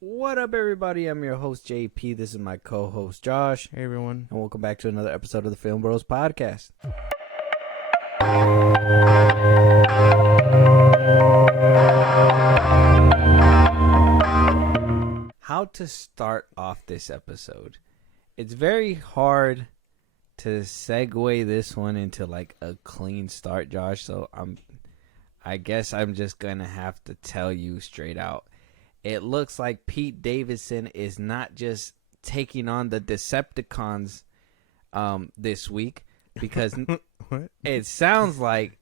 What up, everybody? I'm your host, JP. This is my co-host, Josh. Hey, everyone. And welcome back to another episode of the Filmbros podcast. How to start off this episode? It's very hard to segue this one into like a clean start, Josh. So I guess I'm just gonna have to tell you straight out. It looks like Pete Davidson is not just taking on the Decepticons this week, because it sounds like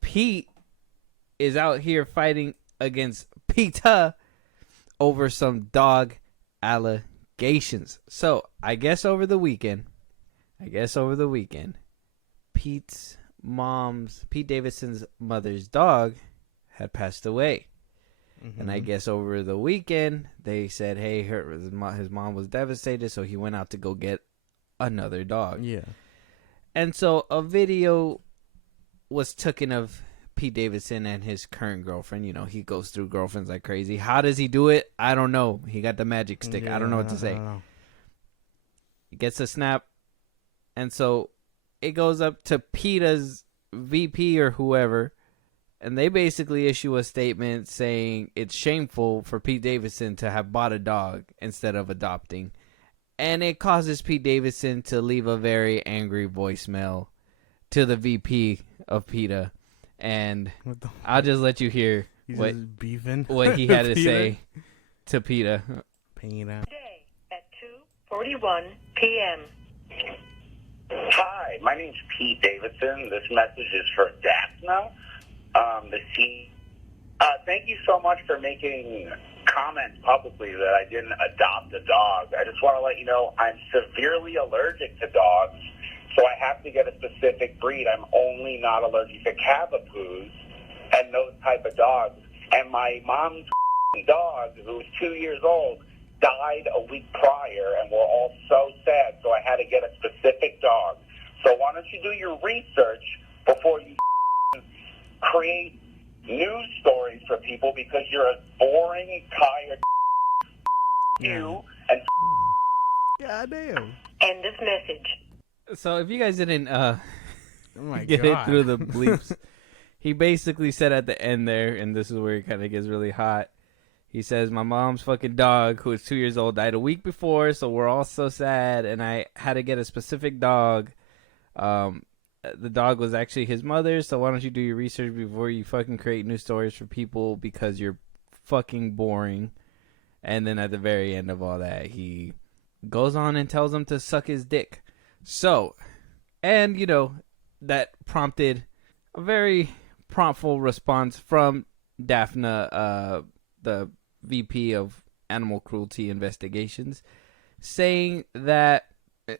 Pete is out here fighting against PETA over some dog allegations. So I guess over the weekend, Pete Davidson's mother's dog had passed away. And I guess over the weekend, they said, hey, his mom was devastated, so he went out to go get another dog. Yeah. And so a video was taken of Pete Davidson and his current girlfriend. You know, he goes through girlfriends like crazy. How does he do it? I don't know. He got the magic stick. I don't know what to say. He gets a snap. And so it goes up to PETA's VP or whoever. And they basically issue a statement saying it's shameful for Pete Davidson to have bought a dog instead of adopting. And it causes Pete Davidson to leave a very angry voicemail to the VP of PETA. And I'll just let you hear what he had to say to PETA. Today at 2:41 p.m. Hi, my name's Pete Davidson. This message is for Daphna. Thank you so much for making comments publicly that I didn't adopt a dog. I just want to let you know I'm severely allergic to dogs, so I have to get a specific breed. I'm only not allergic to Cavapoos and those type of dogs. And my mom's dog, who was 2 years old, died a week prior, and we're all so sad, so I had to get a specific dog. So why don't you do your research before you create news stories for people, because you're a boring, tired you and goddamn. End of message. So if you guys didn't get God. it through the bleeps, he basically said at the end there, and this is where it kind of gets really hot. He says, my mom's fucking dog, who is 2 years old, died a week before, so we're all so sad, and I had to get a specific dog. The dog was actually his mother's, so why don't you do your research before you fucking create news stories for people, because you're fucking boring. And then at the very end of all that, he goes on and tells him to suck his dick. So, and you know, that prompted a very promptful response from Daphna, the VP of Animal Cruelty Investigations,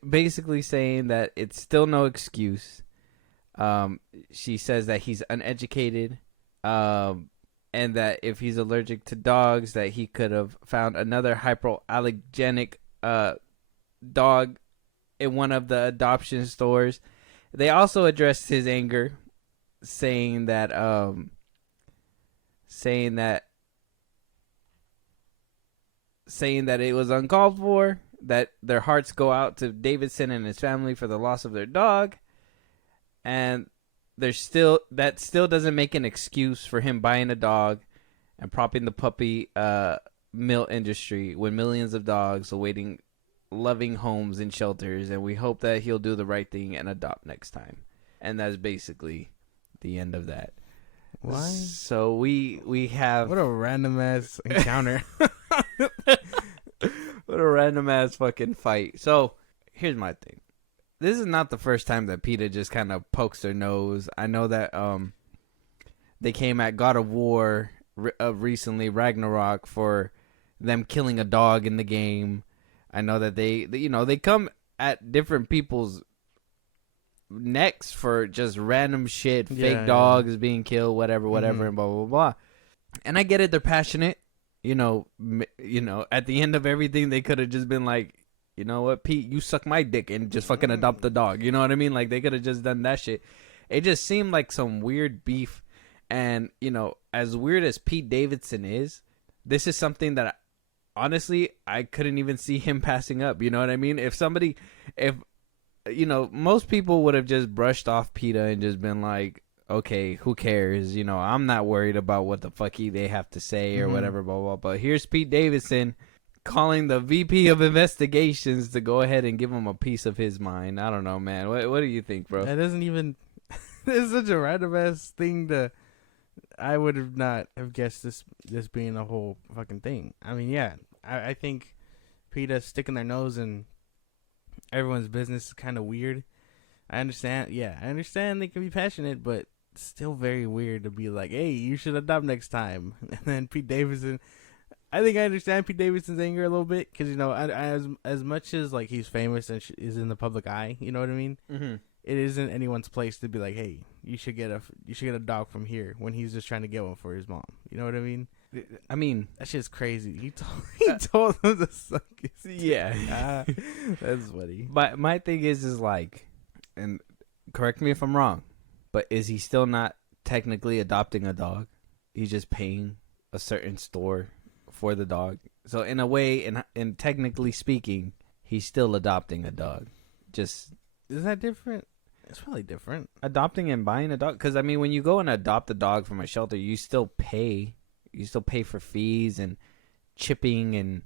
basically saying that it's still no excuse. She says that he's uneducated, and that if he's allergic to dogs, that he could have found another hypoallergenic dog in one of the adoption stores. They also addressed his anger, saying that it was uncalled for, that their hearts go out to Davidson and his family for the loss of their dog. And that still doesn't make an excuse for him buying a dog and propping the puppy mill industry when millions of dogs awaiting loving homes and shelters. And we hope that he'll do the right thing and adopt next time. And that's basically the end of that. Why? So we have... What a random ass encounter. What a random ass fucking fight. So here's my thing. This is not the first time that PETA just kind of pokes their nose. I know that they came at God of War recently, Ragnarok, for them killing a dog in the game. I know that they come at different people's necks for just random shit, fake dogs being killed, whatever, and blah blah blah. And I get it; they're passionate. You know, at the end of everything, they could have just been like, you know what, Pete, you suck my dick and just fucking adopt the dog. You know what I mean? Like, they could have just done that shit. It just seemed like some weird beef. And, you know, as weird as Pete Davidson is, this is something that honestly, I couldn't even see him passing up. You know what I mean? If most people would have just brushed off PETA and just been like, okay, who cares? I'm not worried about what the fuck they have to say or whatever, blah, blah. But here's Pete Davidson calling the VP of investigations to go ahead and give him a piece of his mind. I don't know, man. What do you think, bro? That doesn't even. It's such a random ass thing to. I would have not have guessed this being a whole fucking thing. I mean, yeah, I think PETA sticking their nose in everyone's business is kind of weird. I understand. Yeah, I understand they can be passionate, but it's still very weird to be like, hey, you should adopt next time. And then Pete Davidson. I think I understand Pete Davidson's anger a little bit because as much as like he's famous and is in the public eye, you know what I mean. Mm-hmm. It isn't anyone's place to be like, hey, you should get a dog from here when he's just trying to get one for his mom. You know what I mean? I mean, that shit's crazy. He told him to suck his yeah. That's funny. But my thing is like, and correct me if I'm wrong, but is he still not technically adopting a dog? He's just paying a certain store for the dog. So in a way, and technically speaking, he's still adopting a dog. Just is that different? It's probably different. Adopting and buying a dog, because I mean, when you go and adopt a dog from a shelter, you still pay. You still pay for fees and chipping and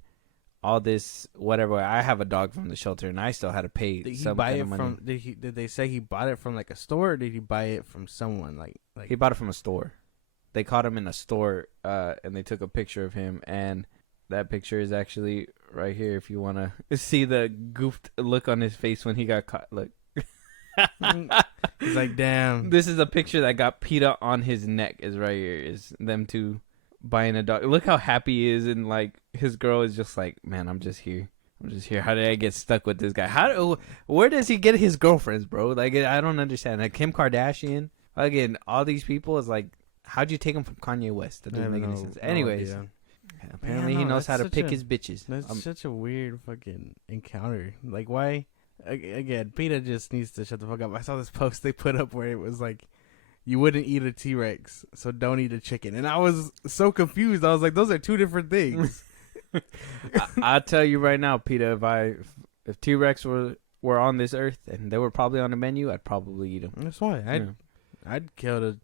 all this whatever. I have a dog from the shelter, and I still had to pay. Did he some buy kind it of money. from? Did they say he bought it from like a store, or did he buy it from someone? Like He bought it from a store. They caught him in a store, and they took a picture of him, and that picture is actually right here. If you want to see the goofed look on his face when he got caught, look. He's like, damn. This is a picture that got PETA on his neck. Is right here. Is them two buying a dog. Look how happy he is, and like his girl is just like, man, I'm just here. How did I get stuck with this guy? Where does he get his girlfriends, bro? Like, I don't understand. Like Kim Kardashian, again, all these people is like, how'd you take him from Kanye West? That doesn't make any sense. Anyways, apparently he knows how to pick his bitches. That's such a weird fucking encounter. Like, why? Again, PETA just needs to shut the fuck up. I saw this post they put up where it was like, you wouldn't eat a T-Rex, so don't eat a chicken. And I was so confused. I was like, those are two different things. I'll tell you right now, PETA, if T-Rex were on this earth and they were probably on the menu, I'd probably eat them. That's why I'd kill to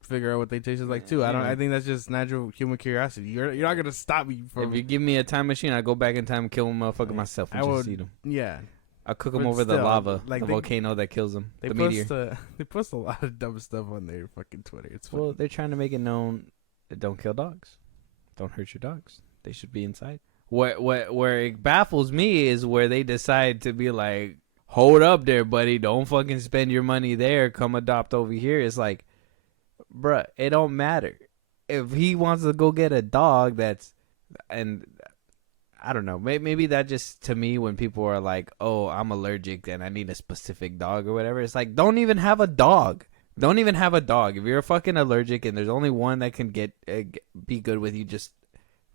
figure out what they tasted like too. I think that's just natural human curiosity. You're not gonna stop me from. If you give me a time machine, I'd go back in time and kill a motherfucker myself and just eat them. Yeah. I'll cook them over the lava, like the volcano that kills them, the meteor. They post a lot of dumb stuff on their fucking Twitter. It's funny. Well, they're trying to make it known that don't kill dogs. Don't hurt your dogs. They should be inside. Where it baffles me is where they decide to be like, hold up there, buddy. Don't fucking spend your money there. Come adopt over here. It's like, bruh, it don't matter. If he wants to go get a dog and I don't know. Maybe that just, to me, when people are like, oh, I'm allergic and I need a specific dog or whatever, it's like, don't even have a dog. Don't even have a dog. If you're fucking allergic and there's only one that can be good with you, just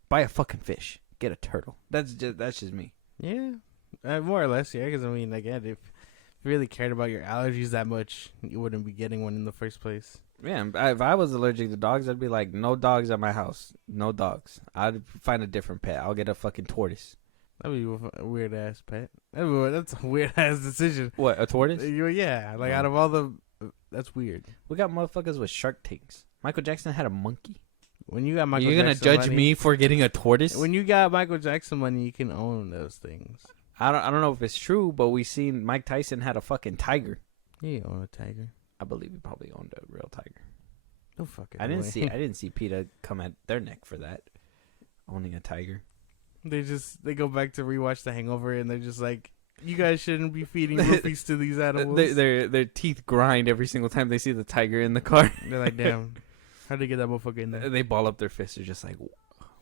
buy a fucking fish. Get a turtle. That's just me. Yeah. More or less, yeah. Because, I mean, again, if you really cared about your allergies that much, you wouldn't be getting one in the first place. Yeah, if I was allergic to dogs, I'd be like, no dogs at my house. No dogs. I'd find a different pet. I'll get a fucking tortoise. That'd be a weird ass pet. That's a weird ass decision. What, a tortoise? Yeah, like out of all the, that's weird. We got motherfuckers with shark tanks. Michael Jackson had a monkey. When you got Michael Jackson, you're gonna judge me for getting a tortoise? When you got Michael Jackson money, you can own those things. I don't know if it's true, but we seen Mike Tyson had a fucking tiger. He owned a tiger. I believe he probably owned a real tiger. No fucking. I didn't see PETA come at their neck for that, owning a tiger. They go back to rewatch The Hangover, and they're just like, you guys shouldn't be feeding roofies to these animals. Their teeth grind every single time they see the tiger in the car. They're like, damn, how'd they get that motherfucker in there? They ball up their fists. They're just like,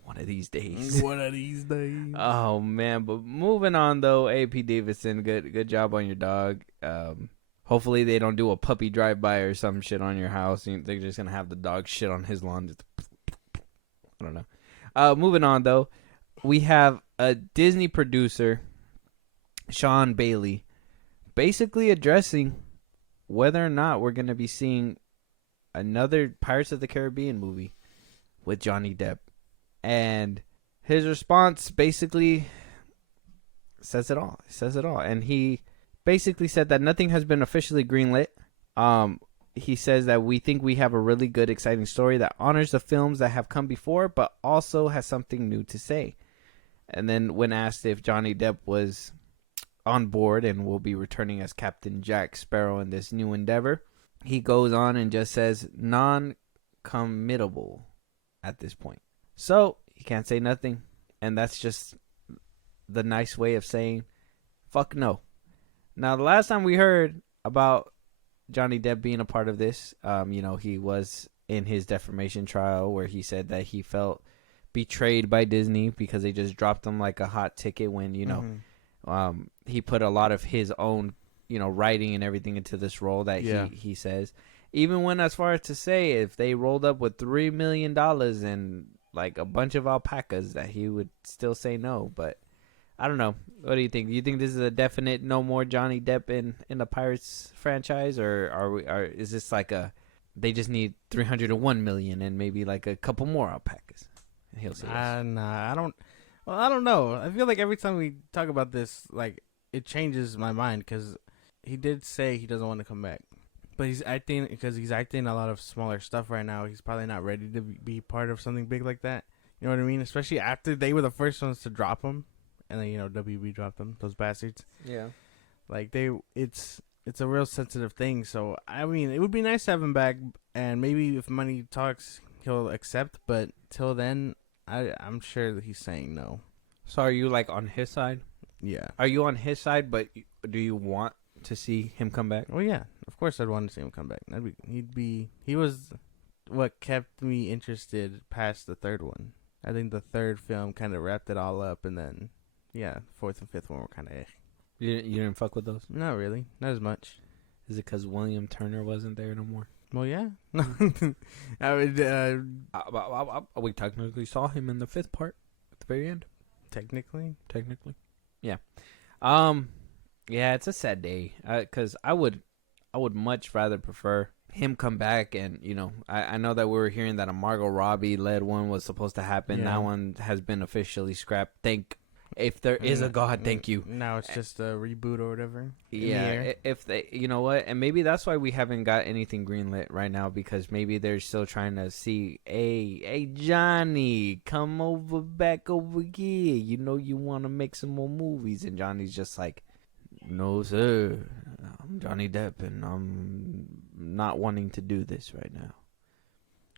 one of these days. One of these days. Oh man, but moving on though, AP Davidson, good job on your dog. Hopefully they don't do a puppy drive-by or some shit on your house. They're just going to have the dog shit on his lawn. Just, I don't know. Moving on, though. We have a Disney producer, Sean Bailey, basically addressing whether or not we're going to be seeing another Pirates of the Caribbean movie with Johnny Depp. And his response basically says it all. He says it all. And he basically said that nothing has been officially greenlit. He says that we think we have a really good, exciting story that honors the films that have come before, but also has something new to say. And then when asked if Johnny Depp was on board and will be returning as Captain Jack Sparrow in this new endeavor, he goes on and just says non-committable at this point. So he can't say nothing. And that's just the nice way of saying fuck no. Now, the last time we heard about Johnny Depp being a part of this, he was in his defamation trial where he said that he felt betrayed by Disney because they just dropped him like a hot ticket when, he put a lot of his own, writing and everything into this role that he says. Even went as far as to say if they rolled up with $3 million and like a bunch of alpacas that he would still say no. But I don't know. What do you think? Do you think this is a definite no more Johnny Depp in the Pirates franchise, or is this like they just need 301 million and maybe like a couple more alpacas? And he'll say yes. Nah, I don't. Well, I don't know. I feel like every time we talk about this, like it changes my mind because he did say he doesn't want to come back, but he's acting a lot of smaller stuff right now. He's probably not ready to be part of something big like that. You know what I mean? Especially after they were the first ones to drop him. And then, WB dropped them, those bastards. Yeah. Like, it's a real sensitive thing. So, I mean, it would be nice to have him back. And maybe if money talks, he'll accept. But till then, I'm sure that he's saying no. So are you, like, on his side? Yeah. Are you on his side, but do you want to see him come back? Well, yeah. Of course I'd want to see him come back. He was what kept me interested past the third one. I think the third film kind of wrapped it all up. And then... yeah, fourth and fifth one were kind of You didn't fuck with those? Not really. Not as much. Is it because William Turner wasn't there no more? Well, yeah. I would, we technically saw him in the fifth part at the very end. Technically. Yeah. Yeah, it's a sad day. Because I would much rather prefer him come back. And, I know that we were hearing that a Margot Robbie led one was supposed to happen. Yeah. That one has been officially scrapped. If there is a God, thank you. Now it's just a reboot or whatever. Yeah, if they, you know what, and maybe that's why we haven't got anything greenlit right now, because maybe they're still trying to see, hey Johnny, come back over here. You want to make some more movies, and Johnny's just like, no sir, I'm Johnny Depp, and I'm not wanting to do this right now.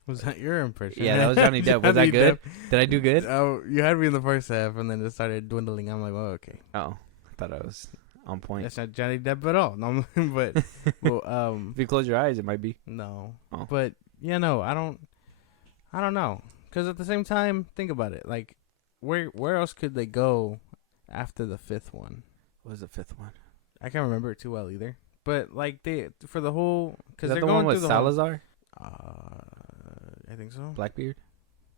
Was that your impression? Yeah, that was Johnny Depp. Was that good? Did I do good? Oh, you had me in the first half, and then it started dwindling. I'm like, oh, okay. Oh, I thought I was on point. That's not Johnny Depp at all. No, but well, if you close your eyes, it might be. No, oh. But yeah, no, I don't know. Because at the same time, think about it. Like, where else could they go after the fifth one? What was the fifth one? I can't remember it too well either. But like for the whole, because they're the going one with through Salazar. I think so. Blackbeard?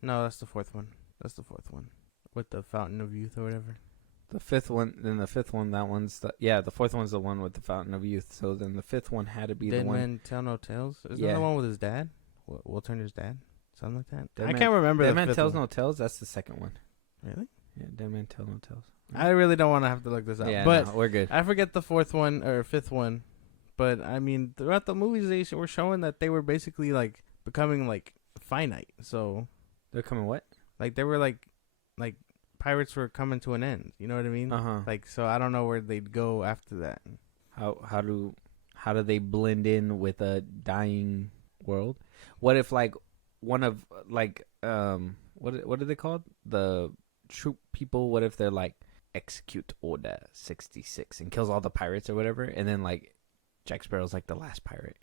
No, that's the fourth one. With the Fountain of Youth or whatever. The fifth one, then the fifth one, the fourth one's the one with the Fountain of Youth. So then the fifth one had to be the one. Dead Man Tell No Tales? Isn't that the one with his dad? Will Turner's dad? Something like that? Dead I Man, can't remember Dead the Man fifth Tells one. No Tales, that's the second one. Really? Yeah, Dead Man Tell No Tales. I really don't want to have to look this up. Yeah, but no, we're good. I forget the fourth one or fifth one. But, I mean, throughout the movies, they were showing that they were basically, like, becoming, like, finite. So they're coming what? Like, they were, like pirates were coming to an end. You know what I mean? Uh-huh. Like, so I don't know where they'd go after that. How do they blend in with a dying world? What if, like, one of, like, what are they called? The troop people, what if they're, like, execute order 66 and kills all the pirates or whatever, and then, like, Jack Sparrow's, like, the last pirate.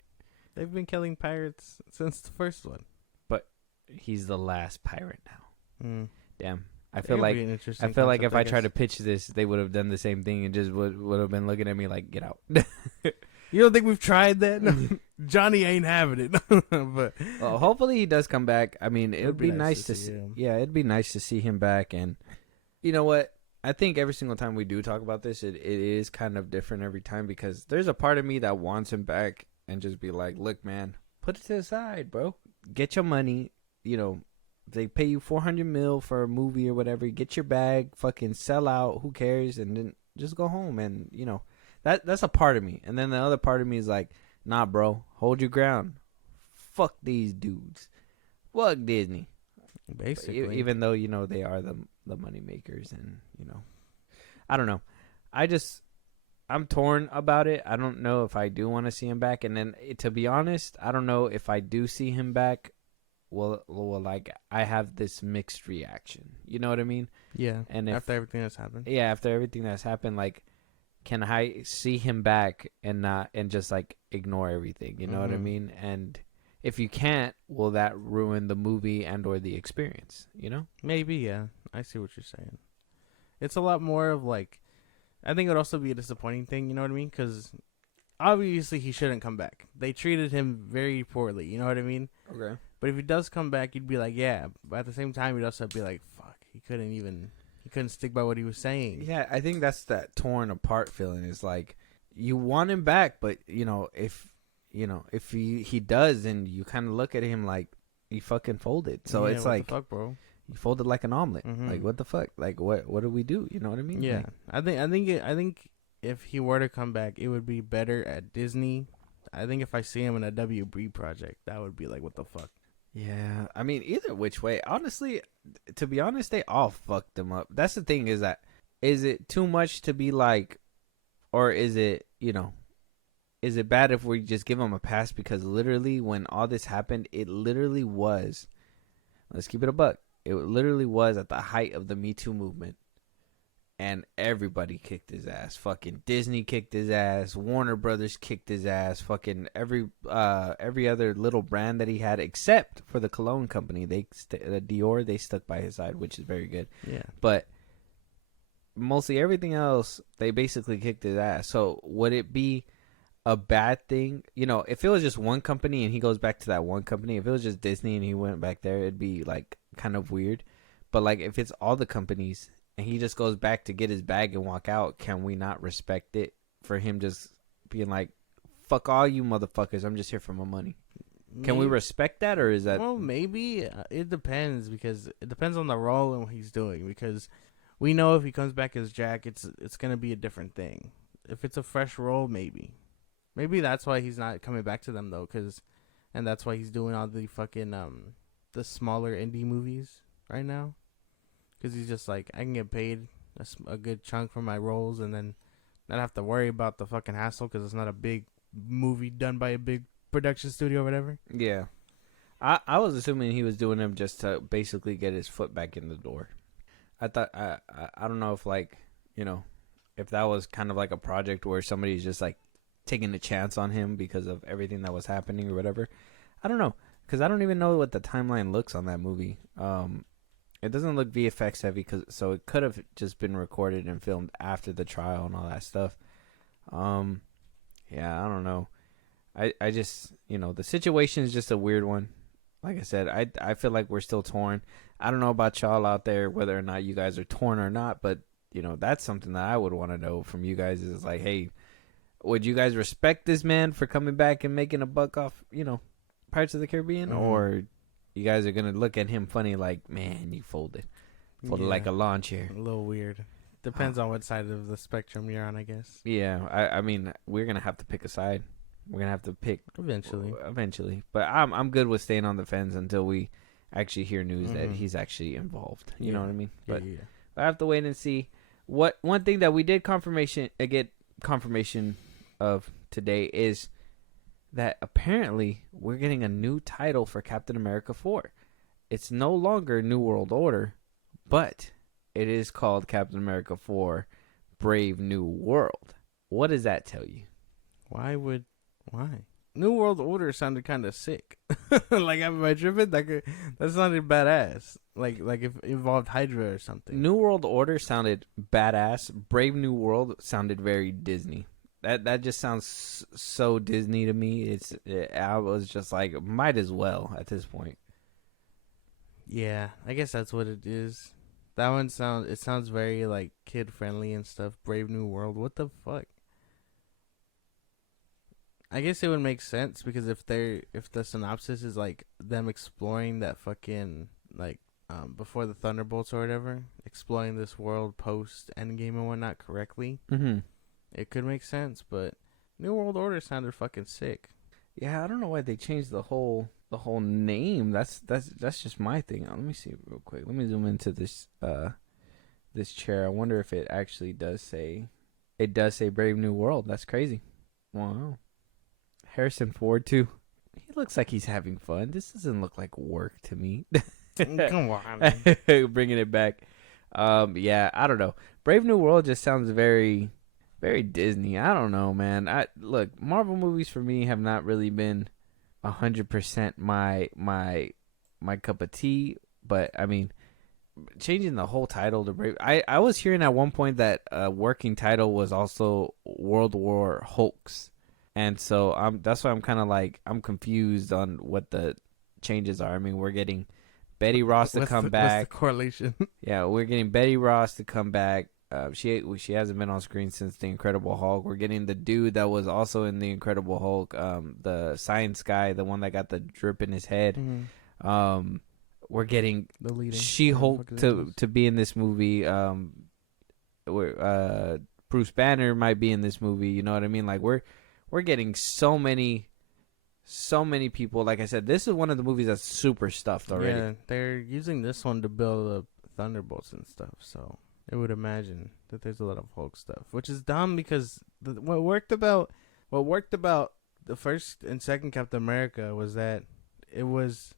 They've been killing pirates since the first one. But he's the last pirate now. Damn. I feel It'll like be an interesting if concept, I tried to pitch this, they would have done the same thing and just would have been looking at me like, get out. You don't think we've tried that? No. Johnny ain't having it. But well, hopefully he does come back. I mean, it would be nice to see him. Yeah, it'd be nice to see him back. And you know what? I think every single time we do talk about this, it is kind of different every time, because there's a part of me that wants him back and just be like, look, man, put it to the side, bro. Get your money, They pay you 400 mil for a movie or whatever. Get your bag, fucking sell out. Who cares? And then just go home. And you know, that's a part of me. And then the other part of me is like, nah, bro, hold your ground. Fuck these dudes. Fuck Disney. Basically, Even though you know they are the money makers, and you know, I don't know. I'm torn about it. I don't know if I do want to see him back. And then to be honest, I don't know if I do see him back. Well, like I have this mixed reaction. You know what I mean? yeah. And After everything that's happened, after everything that's happened, like, can I see him back and just like ignore everything? You know what I mean? And if you can't, will that ruin the movie and or the experience? You know? maybe. Yeah, I see what you're saying. It's a lot more of like, I think it would also be a disappointing thing. You know what I mean? Because obviously he shouldn't come back. They treated him very poorly. You know what I mean? Okay. But if he does come back, you'd be like, yeah. But at the same time, you'd also be like, fuck, he couldn't stick by what he was saying. Yeah, I think that's that torn apart feeling. Is like you want him back, but if he does, and you kind of look at him like he fucking folded. So Yeah, it's what like, the fuck, bro. he folded like an omelet. Mhm. Like, what the fuck? Like, what do we do? You know what I mean? Yeah, Like, I think if he were to come back, it would be better at Disney. I think if I see him in a WB project, that would be like, what the fuck. yeah. I mean, either which way, honestly, to be honest, they all fucked them up. That's the thing, is it too much to be like, or is it, is it bad if we just give him a pass? Because literally when all this happened, it literally was, let's keep it a buck, it literally was at the height of the Me Too movement. And everybody kicked his ass. Fucking Disney kicked his ass. Warner Brothers kicked his ass. Fucking every other little brand that he had, except for the cologne company. Dior, they stuck by his side, which is very good. Yeah. But mostly everything else, they basically kicked his ass. So would it be a bad thing? If it was just one company and he goes back to that one company, if it was just Disney and he went back there, it'd be like kind of weird. But like if it's all the companies and he just goes back to get his bag and walk out, can we not respect it for him just being like, fuck all you motherfuckers, I'm just here for my money? Can we respect that, or is that... Well, maybe. It depends, because it depends on the role and what he's doing, because we know if he comes back as Jack, it's going to be a different thing. If it's a fresh role, maybe. Maybe that's why he's not coming back to them, though, and that's why he's doing all the fucking, the smaller indie movies right now. Because he's just like, I can get paid a good chunk for my roles and then not have to worry about the fucking hassle because it's not a big movie done by a big production studio or whatever. Yeah. I was assuming he was doing them just to basically get his foot back in the door. I thought, I don't know if like, if that was kind of like a project where somebody's just like taking a chance on him because of everything that was happening or whatever. I don't know. Because I don't even know what the timeline looks on that movie. It doesn't look VFX heavy, so it could have just been recorded and filmed after the trial and all that stuff. Yeah, I don't know. I just, the situation is just a weird one. Like I said, I feel like we're still torn. I don't know about y'all out there, whether or not you guys are torn or not, but, that's something that I would want to know from you guys is like, hey, would you guys respect this man for coming back and making a buck off, Pirates of the Caribbean? Mm-hmm. Or you guys are going to look at him funny like, man, you folded. Folded like a lawn chair. A little weird. Depends on what side of the spectrum you're on, I guess. Yeah, I mean, we're going to have to pick a side. We're going to have to pick. Eventually. But I'm good with staying on the fence until we actually hear news that he's actually involved. You know what I mean? But I have to wait and see. One thing that we did get confirmation of today is that apparently we're getting a new title for Captain America 4. It's no longer New World Order, but it is called Captain America 4 Brave New World. What does that tell you? Why? New World Order sounded kind of sick. Like, am I tripping? That sounded badass. Like if it involved Hydra or something. New World Order sounded badass. Brave New World sounded very Disney. That just sounds so Disney to me. I was just like, might as well at this point. Yeah, I guess that's what it is. That one sounds very like kid friendly and stuff. Brave New World. What the fuck? I guess it would make sense because if the synopsis is like them exploring that fucking like before the Thunderbolts or whatever, exploring this world post Endgame and whatnot correctly, it could make sense. But New World Order sounded fucking sick. Yeah, I don't know why they changed the whole name. That's just my thing. Let me see real quick. Let me zoom into this this chair. I wonder if it actually does say. It does say Brave New World. That's crazy. Wow. Harrison Ford too. He looks like he's having fun. This doesn't look like work to me. Come on. Bringing it back. Yeah, I don't know. Brave New World just sounds very, very Disney. I don't know, man. Look, Marvel movies for me have not really been 100% my cup of tea. But I mean, changing the whole title to Brave. I was hearing at one point that a working title was also World War Hulks. And so that's why I'm kind of like, I'm confused on what the changes are. I mean, we're getting Betty Ross to come back. What's the correlation? Yeah, we're getting Betty Ross to come back. She hasn't been on screen since The Incredible Hulk. We're getting the dude that was also in The Incredible Hulk, the science guy, the one that got the drip in his head. Mm-hmm. We're getting The leading She-Hulk to be in this movie. Bruce Banner might be in this movie. You know what I mean? Like we're getting so many people. Like I said, this is one of the movies that's super stuffed already. Yeah, they're using this one to build up Thunderbolts and stuff. So I would imagine that there's a lot of Hulk stuff, which is dumb because what worked about the first and second Captain America was that it was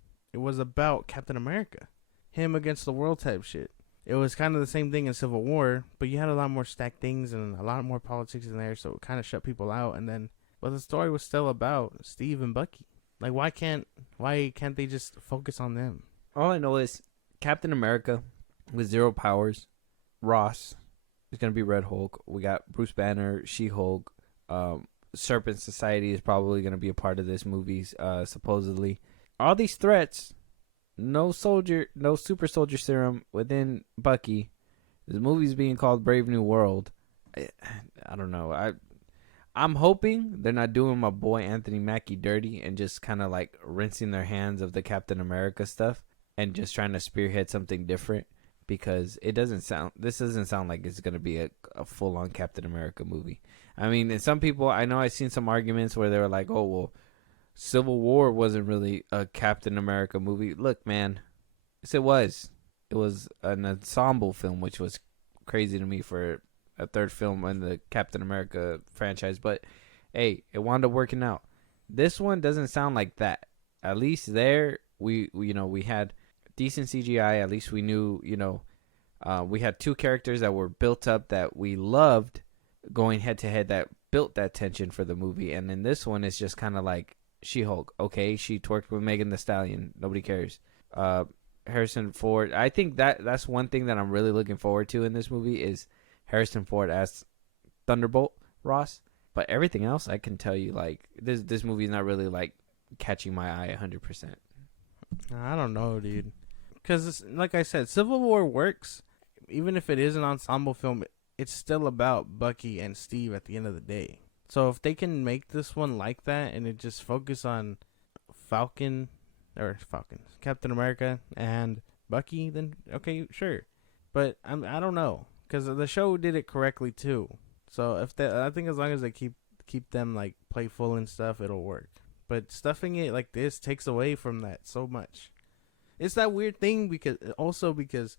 about Captain America, him against the world type shit. It was kind of the same thing in Civil War, but you had a lot more stacked things and a lot more politics in there, so it kind of shut people out. But the story was still about Steve and Bucky. Like, why can't they just focus on them? All I know is Captain America with zero powers. Ross is going to be Red Hulk. We got Bruce Banner, She-Hulk. Serpent Society is probably going to be a part of this movie, supposedly. All these threats, no super soldier serum within Bucky. This movie's being called Brave New World. I don't know. I'm hoping they're not doing my boy Anthony Mackie dirty and just kind of like rinsing their hands of the Captain America stuff and just trying to spearhead something different, because this doesn't sound like it's going to be a full-on Captain America movie. I mean, and some people, I know I've seen some arguments where they were like, oh, well, Civil War wasn't really a Captain America movie. Look, man, yes, it was. It was an ensemble film, which was crazy to me for a third film in the Captain America franchise. But, hey, it wound up working out. This one doesn't sound like that. At least there, we had decent CGI. At least we knew, we had two characters that were built up that we loved going head-to-head that built that tension for the movie. And in this one, it's just kind of like, She-Hulk, okay, she twerked with Megan Thee Stallion. Nobody cares. Harrison Ford. I think that's one thing that I'm really looking forward to in this movie is Harrison Ford as Thunderbolt Ross. But everything else, I can tell you, like, this movie is not really, like, catching my eye 100%. I don't know, dude. Because, like I said, Civil War works. Even if it is an ensemble film, it's still about Bucky and Steve at the end of the day. So if they can make this one like that and it just focus on Captain America and Bucky, then okay, sure. But I don't know, because the show did it correctly too. So I think as long as they keep them like playful and stuff, it'll work. But stuffing it like this takes away from that so much. It's that weird thing because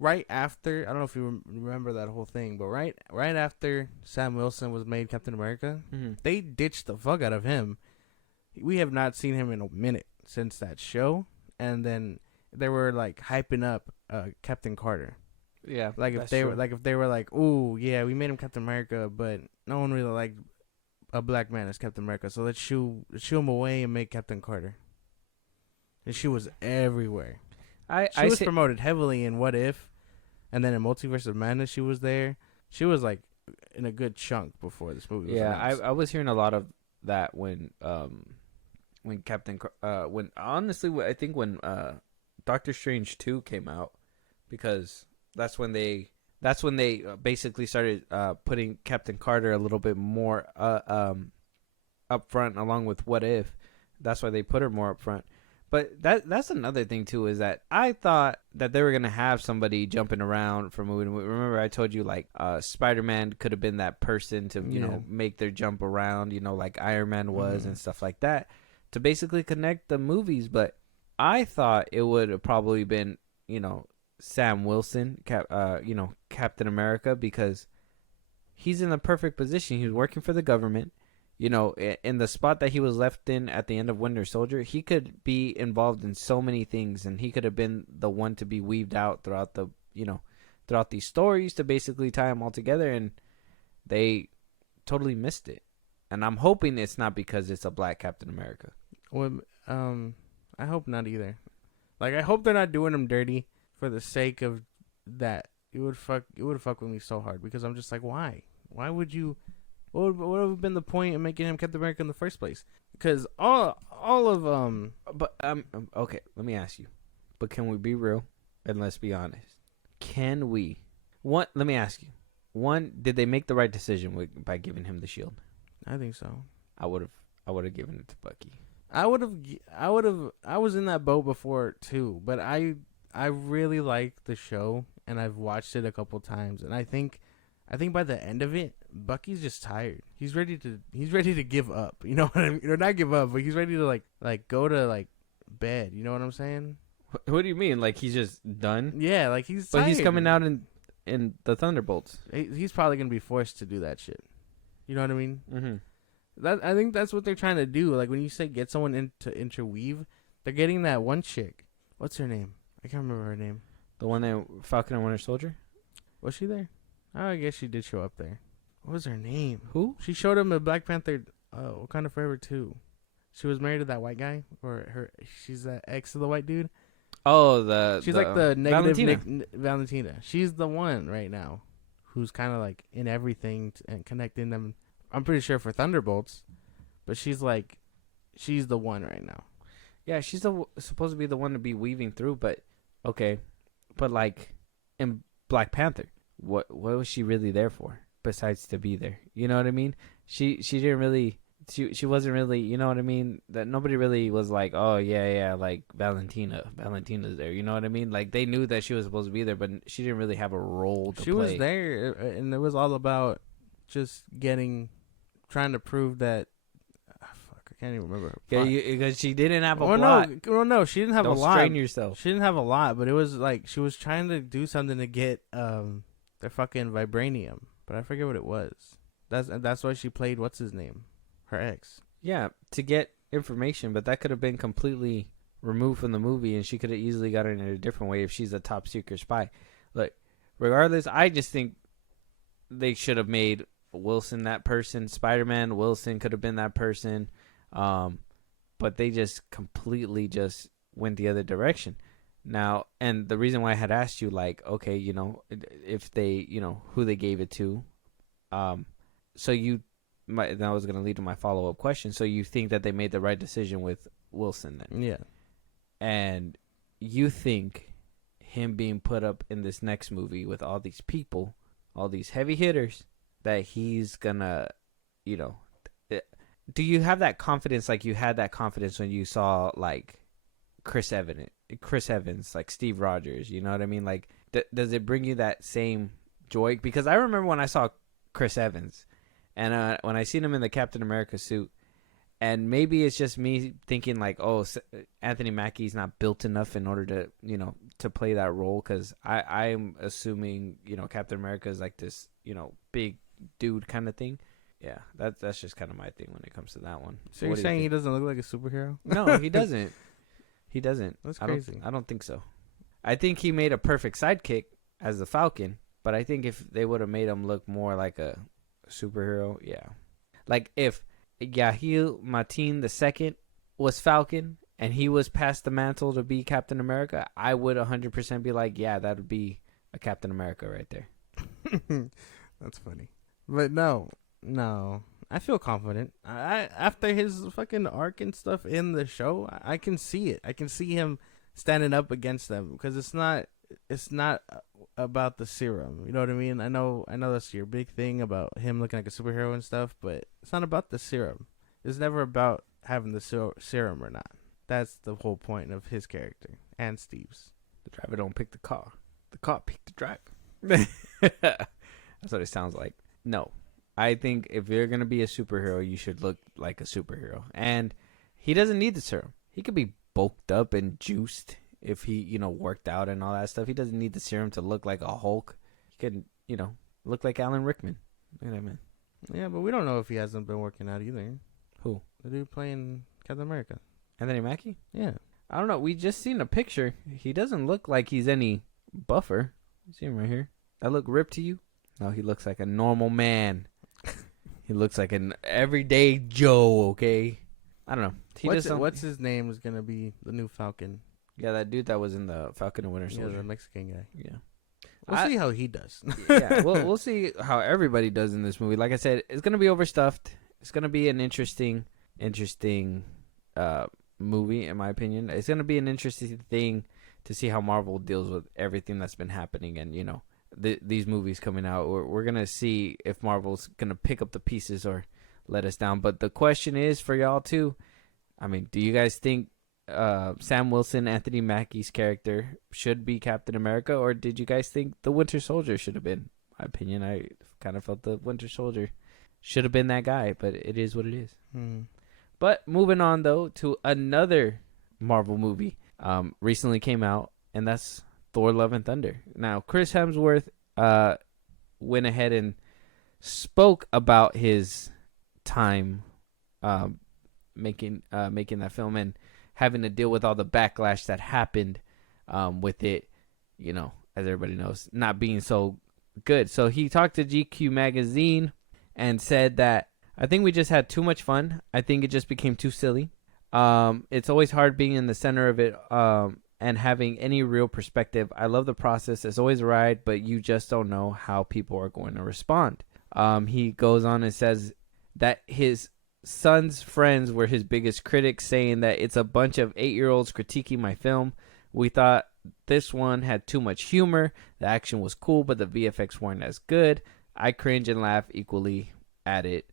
right after, I don't know if you remember that whole thing, but right after Sam Wilson was made Captain America, they ditched the fuck out of him. We have not seen him in a minute since that show, and then they were like hyping up Captain Carter. Yeah, like if they were like, "Ooh, yeah, we made him Captain America, but no one really liked a black man as Captain America, so let's shoo him away and make Captain Carter." And she was everywhere. She was promoted heavily in What If, and then in Multiverse of Madness she was there. She was like in a good chunk before this movie was announced. I was hearing a lot of that when honestly I think when Doctor Strange 2 came out, because that's when they basically started putting Captain Carter a little bit more up front along with What If. That's why they put her more up front. But that's another thing too, is that I thought that they were gonna have somebody jumping around from movie to movie. Remember, I told you like Spider-Man could have been that person to make their jump around, like Iron Man was and stuff like that, to basically connect the movies. But I thought it would have probably been Sam Wilson, Captain America, because he's in the perfect position. He's working for the government. In the spot that he was left in at the end of Winter Soldier, he could be involved in so many things, and he could have been the one to be weaved out throughout throughout these stories to basically tie them all together, and they totally missed it. And I'm hoping it's not because it's a black Captain America. Well, I hope not either. Like, I hope they're not doing him dirty for the sake of that. It would fuck with me so hard, because I'm just like, why? Why would you? What would have been the point of making him Captain America in the first place? Because all of But okay, let me ask you. But can we be real and let's be honest? Can we? Let me ask you. One, did they make the right decision by giving him the shield? I think so. I would have given it to Bucky. I was in that boat before too, but I really like the show, and I've watched it a couple times, and I think by the end of it, Bucky's just tired. He's ready to give up. You know what I mean? Or not give up, but he's ready to like go to like bed. You know what I'm saying? What do you mean? Like he's just done? Yeah, like he's. But tired. he's coming out in the Thunderbolts. He's probably gonna be forced to do that shit. You know what I mean? Mm-hmm. I think that's what they're trying to do. Like when you say get someone in to interweave, they're getting that one chick. What's her name? I can't remember her name. The one that Falcon and Winter Soldier? Was she there? Oh, I guess she did show up there. What was her name? Who? She showed him in Black Panther Wakanda Forever 2. She was married to that white guy, or she's the ex of the white dude. Oh, she's like the negative Valentina. Valentina. She's the one right now who's kind of like in everything and connecting them. I'm pretty sure for Thunderbolts, but she's the one right now. Yeah, she's supposed to be the one to be weaving through, but okay. But like in Black Panther, what was she really there for besides to be there? You know what I mean? She didn't really she wasn't really, you know what I mean? That nobody really was like, "Oh, yeah, like Valentina's there." You know what I mean? Like they knew that she was supposed to be there, but she didn't really have a role to play. She was there, and it was all about just trying to prove that. I can't even remember. Yeah, because she didn't have a plot. No, she didn't have a lot. Don't strain yourself. She didn't have a lot, but it was like she was trying to do something to get their fucking vibranium, but I forget what it was. That's why she played what's his name, her ex. Yeah, to get information, but that could have been completely removed from the movie, and she could have easily got it in a different way if she's a top secret spy. Like, regardless, I just think they should have made Wilson that person. Spider-Man Wilson could have been that person. But they just completely just went the other direction. Now, and the reason why I had asked you, like, okay, if they, who they gave it to, so that was going to lead to my follow-up question. So you think that they made the right decision with Wilson then? Yeah. And you think him being put up in this next movie with all these people, all these heavy hitters, that he's gonna, do you have that confidence like you had that confidence when you saw like Chris Evans, like Steve Rogers? You know what I mean? Like, does it bring you that same joy? Because I remember when I saw Chris Evans, and when I seen him in the Captain America suit, and maybe it's just me thinking like, oh, Anthony Mackie's not built enough in order to, to play that role, because I'm assuming, Captain America is like this, big dude kind of thing. Yeah, that's just kind of my thing when it comes to that one. So you're saying he doesn't look like a superhero? No, he doesn't. He doesn't. That's crazy. I don't think so. I think he made a perfect sidekick as the Falcon, but I think if they would have made him look more like a superhero, yeah. Like if Yahil Mateen II was Falcon and he was passed the mantle to be Captain America, I would 100% be like, yeah, that would be a Captain America right there. That's funny. But no, I feel confident. I after his fucking arc and stuff in the show, I can see it. I can see him standing up against them, because it's not about the serum. You know what I mean? I know that's your big thing about him looking like a superhero and stuff, but it's not about the serum. It's never about having the serum or not. That's the whole point of his character and Steve's. The driver don't pick the car. The car picked the driver. That's what it sounds like. No. I think if you're going to be a superhero, you should look like a superhero. And he doesn't need the serum. He could be bulked up and juiced if he, you know, worked out and all that stuff. He doesn't need the serum to look like a Hulk. He could, you know, look like Alan Rickman. Look at that man. Yeah, but we don't know if he hasn't been working out either. Who? The dude playing Captain America. Anthony Mackie? Yeah. I don't know. We just seen a picture. He doesn't look like he's any buffer. You see him right here. That look ripped to you? No, he looks like a normal man. He looks like an everyday Joe, okay? I don't know. What's his name is going to be the new Falcon? Yeah, that dude that was in the Falcon and Winter Soldier. Yeah, the Mexican guy. Yeah. We'll see how he does. Yeah, we'll see how everybody does in this movie. Like I said, it's going to be overstuffed. It's going to be an interesting movie, in my opinion. It's going to be an interesting thing to see how Marvel deals with everything that's been happening and, you know, these movies coming out. We're going to see if Marvel's going to pick up the pieces or let us down. But the question is for y'all, too, I mean, do you guys think Sam Wilson, Anthony Mackie's character, should be Captain America, or did you guys think the Winter Soldier should have been? My opinion, I kind of felt the Winter Soldier should have been that guy, but it is what it is. But moving on, though, to another Marvel movie recently came out, and that's Thor Love and Thunder. Now, Chris Hemsworth went ahead and spoke about his time making that film and having to deal with all the backlash that happened with it, you know, as everybody knows, not being so good. So he talked to GQ magazine and said that, I think we just had too much fun. I think it just became too silly. It's always hard being in the center of it and having any real perspective. I love the process. It's always a ride, but you just don't know how people are going to respond. He goes on and says that his son's friends were his biggest critics, saying that it's a bunch of 8-year-olds critiquing my film. We thought this one had too much humor. The action was cool, but the VFX weren't as good. I cringe and laugh equally at it.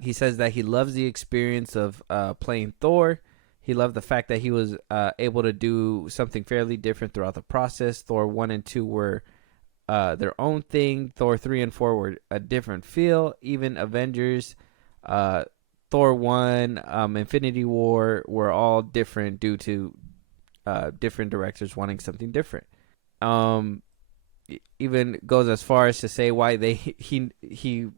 He says that he loves the experience of playing Thor. He loved the fact that he was able to do something fairly different throughout the process. Thor 1 and 2 were their own thing. Thor 3 and 4 were a different feel. Even Avengers, Thor 1, Infinity War were all different due to different directors wanting something different. Even goes as far as to say why he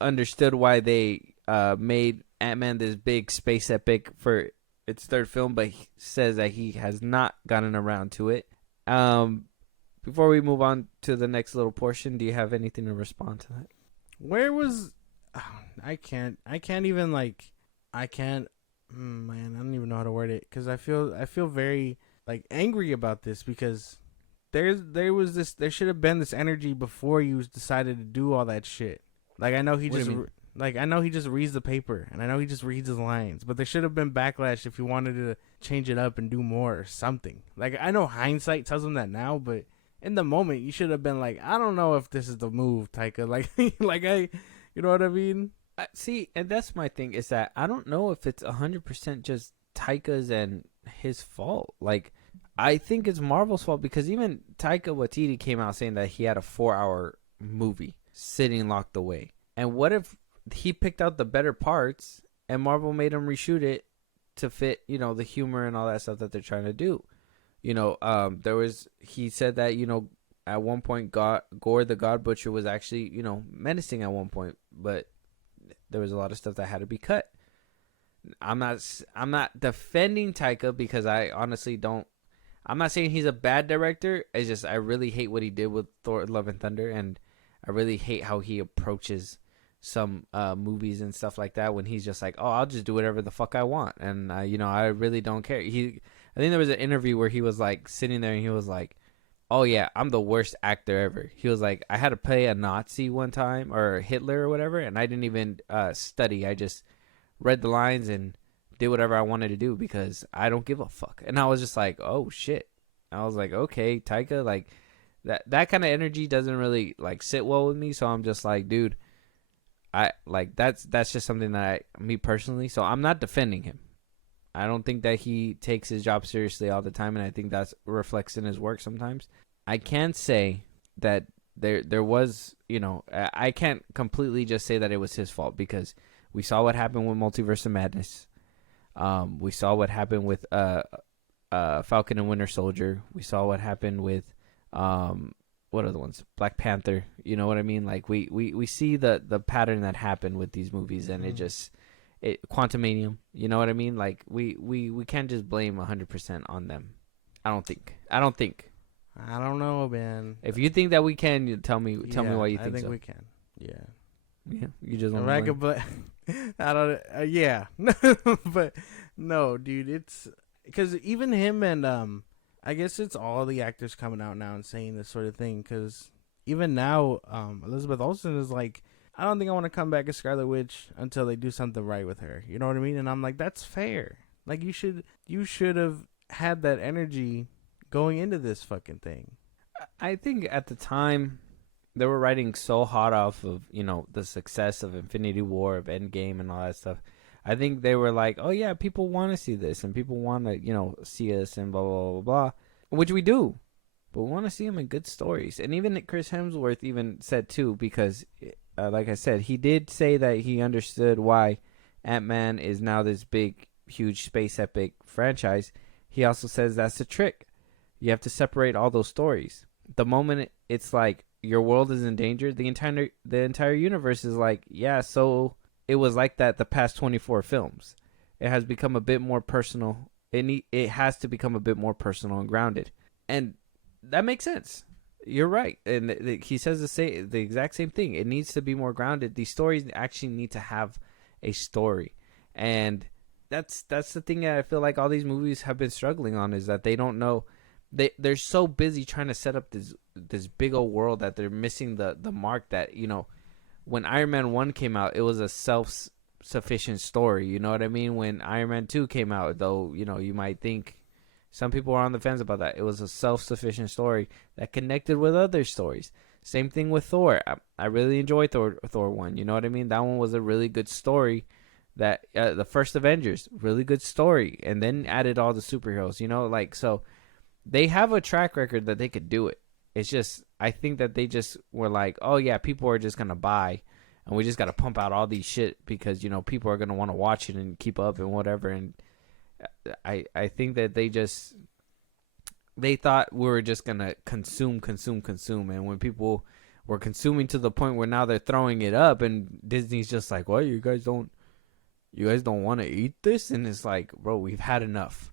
understood why they made Ant-Man this big space epic for its third film, but he says that he has not gotten around to it. Before we move on to the next little portion, do you have anything to respond to that? Where was I can't even like I can't man, I don't even know how to word it, because I feel very like angry about this, because there should have been this energy before you decided to do all that shit. Like I know he just reads the paper, and I know he just reads his lines, but there should have been backlash if he wanted to change it up and do more or something. Like I know hindsight tells him that now, but in the moment you should have been like, I don't know if this is the move, Taika. Like you know what I mean? See, and that's my thing, is that I don't know if it's 100% just Taika's and his fault. Like, I think it's Marvel's fault, because even Taika Waititi came out saying that he had a 4-hour movie sitting locked away. And what if he picked out the better parts and Marvel made him reshoot it to fit, you know, the humor and all that stuff that they're trying to do? You know, he said that, you know, at one point Gore the God Butcher was actually, you know, menacing at one point, but there was a lot of stuff that had to be cut. I'm not defending Taika, because I honestly don't. I'm not saying he's a bad director. It's just I really hate what he did with Thor: Love and Thunder, and I really hate how he approaches some movies and stuff like that, when he's just like, oh, I'll just do whatever the fuck I want, and you know, I really don't care. I think there was an interview where he was like sitting there and he was like, oh yeah, I'm the worst actor ever. He was like, I had to play a Nazi one time, or Hitler or whatever, and I didn't even study. I just read the lines and did whatever I wanted to do, because I don't give a fuck. And I was just like, oh shit. I was like, okay, Taika, like that kind of energy doesn't really like sit well with me. So I'm just like, dude, I like that's just something that me personally. So I'm not defending him. I don't think that he takes his job seriously all the time, and I think that reflects in his work sometimes. I can say that there was, I can't completely just say that it was his fault, because we saw what happened with Multiverse of Madness. We saw what happened with Falcon and Winter Soldier. We saw what happened with what other ones? Black Panther. You know what I mean? Like we see the pattern that happened with these movies, and it Quantumanium. You know what I mean? Like we can't just blame 100% on them. I don't think. I don't know, man. If you think that we can, you tell me why you think so. I think we can. Yeah. Yeah, you just want I to but I don't. Yeah, but no, dude. It's because even him and I guess it's all the actors coming out now and saying this sort of thing. Because even now, Elizabeth Olsen is like, I don't think I want to come back as Scarlet Witch until they do something right with her. You know what I mean? And I'm like, that's fair. Like you should have had that energy going into this fucking thing. I think at the time they were writing so hot off of, the success of Infinity War, of Endgame, and all that stuff. I think they were like, oh yeah, people want to see this, and people want to, see us, and blah, blah, blah, blah, which we do. But we want to see them in good stories. And even Chris Hemsworth even said too, because like I said, he did say that he understood why Ant-Man is now this big, huge space epic franchise. He also says that's the trick. You have to separate all those stories. The moment it's like your world is in danger, the entire universe is like, yeah, so it was like that the past 24 films. It has become a bit more personal. It has to become a bit more personal and grounded. And that makes sense. You're right. And he says the exact same thing. It needs to be more grounded. These stories actually need to have a story. And that's the thing that I feel like all these movies have been struggling on, is that they don't know. They're so busy trying to set up this big old world that they're missing the mark that, when Iron Man 1 came out, it was a self-sufficient story. You know what I mean? When Iron Man 2 came out, though, you might think some people are on the fence about that. It was a self-sufficient story that connected with other stories. Same thing with Thor. I really enjoyed Thor 1. You know what I mean? That one was a really good story. That the first Avengers, really good story. And then added all the superheroes, so they have a track record that they could do it. It's just, I think that they just were like, oh yeah, people are just going to buy, and we just got to pump out all these shit because, people are going to want to watch it and keep up and whatever. And I think that they thought we were just going to consume. And when people were consuming to the point where now they're throwing it up, and Disney's just like, well, you guys don't want to eat this? And it's like, bro, we've had enough.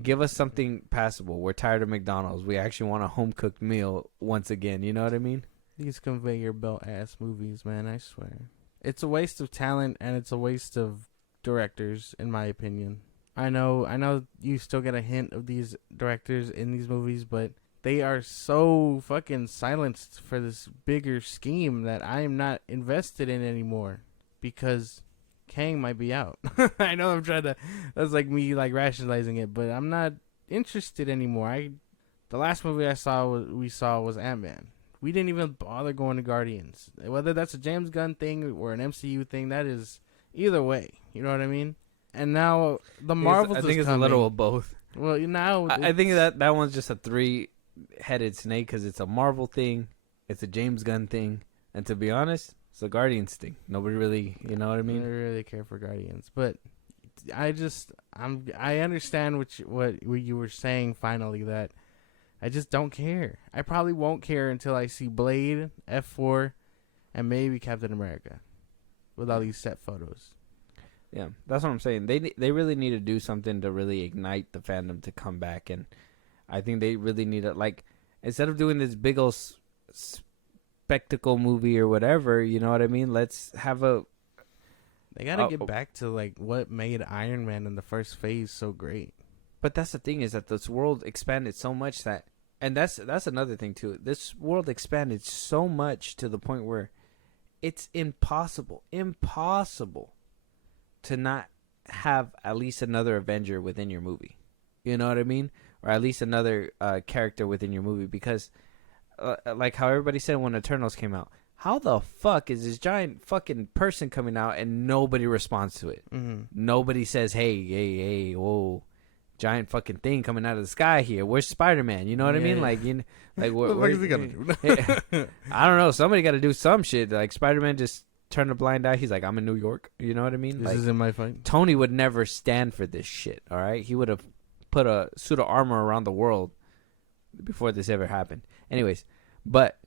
Give us something passable. We're tired of McDonald's. We actually want a home-cooked meal once again. You know what I mean? These conveyor belt-ass movies, man, I swear. It's a waste of talent, and it's a waste of directors, in my opinion. I know you still get a hint of these directors in these movies, but they are so fucking silenced for this bigger scheme that I am not invested in anymore, because Kang might be out. I know that's like me like rationalizing it, but I'm not interested anymore. The last movie we saw was Ant-Man. We didn't even bother going to Guardians. Whether that's a James Gunn thing or an MCU thing, that is either way. You know what I mean? And now the Marvels. I think it's coming. a little of both. Well, now I think that one's just a three-headed snake, because it's a Marvel thing, it's a James Gunn thing, and to be honest, it's a Guardians thing. Nobody really, you know what I mean? I don't really care for Guardians, but I understand what you were saying finally, that I just don't care. I probably won't care until I see Blade, F4, and maybe Captain America with all these set photos. Yeah, that's what I'm saying. They really need to do something to really ignite the fandom to come back, and I think they really need to, like, instead of doing this big old spectacle movie or whatever, you know what I mean? Let's have They gotta get back to like what made Iron Man in the first phase so great. But that's the thing, is that this world expanded so much that, and that's another thing too. This world expanded so much to the point where it's impossible to not have at least another Avenger within your movie. You know what I mean? Or at least another character within your movie, because like how everybody said when Eternals came out, how the fuck is this giant fucking person coming out and nobody responds to it? Nobody says, hey, whoa, giant fucking thing coming out of the sky here. Where's Spider-Man? You know what I mean? Like, what the fuck is he gonna do? I don't know. Somebody got to do some shit. Like, Spider-Man just turned a blind eye. He's like, I'm in New York. You know what I mean? This like, isn't my fight. Tony would never stand for this shit, all right? He would have put a suit of armor around the world before this ever happened. Anyways, but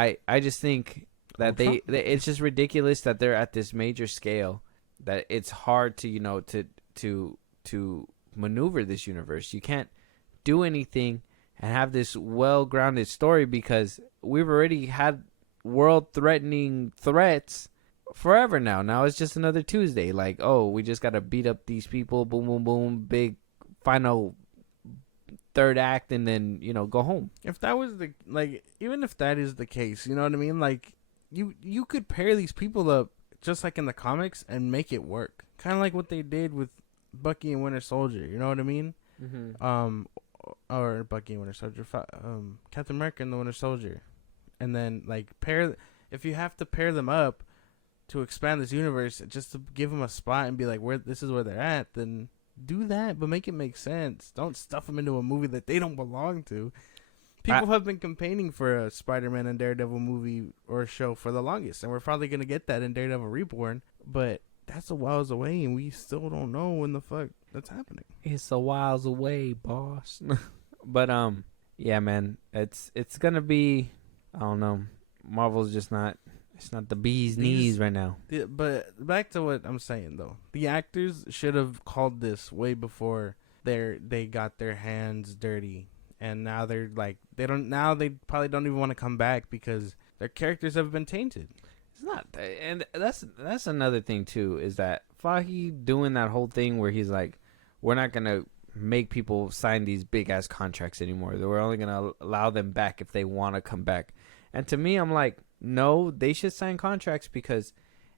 I just think that they it's just ridiculous that they're at this major scale, that it's hard to, you know, to maneuver this universe. You can't do anything and have this well-grounded story because we've already had world-threatening threats forever now. Now it's just another Tuesday. Like, oh, we just got to beat up these people. Boom, boom, boom. Big final third act, and then, you know, go home. If that was the, like, even if that is the case, you know what I mean? Like, you could pair these people up just like in the comics and make it work. Kind of like what they did with Bucky and Winter Soldier. You know what I mean? Or Bucky and Winter Soldier, Captain America and the Winter Soldier, and then like if you have to pair them up to expand this universe, just to give them a spot and be like, this is where they're at, then do that, but make it make sense. Don't stuff them into a movie that they don't belong to. People have been campaigning for a Spider-Man and Daredevil movie or show for the longest, and we're probably gonna get that in Daredevil Reborn, but that's a whiles away, and we still don't know when the fuck that's happening. It's a whiles away, boss. But yeah, man, it's gonna be, I don't know. Marvel's just not. It's not the bee's knees right now. But back to what I'm saying though, the actors should have called this way before they got their hands dirty, and now they're like they probably don't even want to come back because their characters have been tainted. It's not, and that's another thing too, is that Feige doing that whole thing where he's like, we're not gonna make people sign these big ass contracts anymore. We're only gonna allow them back if they want to come back. And to me, I'm like, no, they should sign contracts, because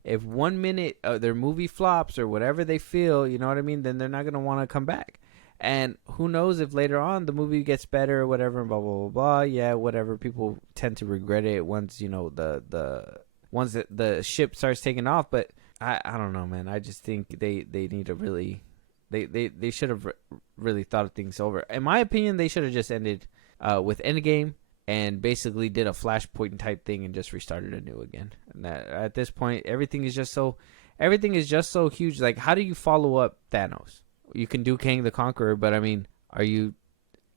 if 1 minute their movie flops or whatever they feel, you know what I mean, then they're not gonna want to come back. And who knows if later on the movie gets better or whatever, and blah blah blah blah. Yeah, whatever. People tend to regret it once, you know, once the ship starts taking off. But I don't know, man. I just think they need to really, they should have really thought of things over. In my opinion, they should have just ended with Endgame and basically did a Flashpoint type thing and just restarted anew again. And that, at this point, everything is just so huge. Like, how do you follow up Thanos? You can do Kang the Conqueror, but I mean,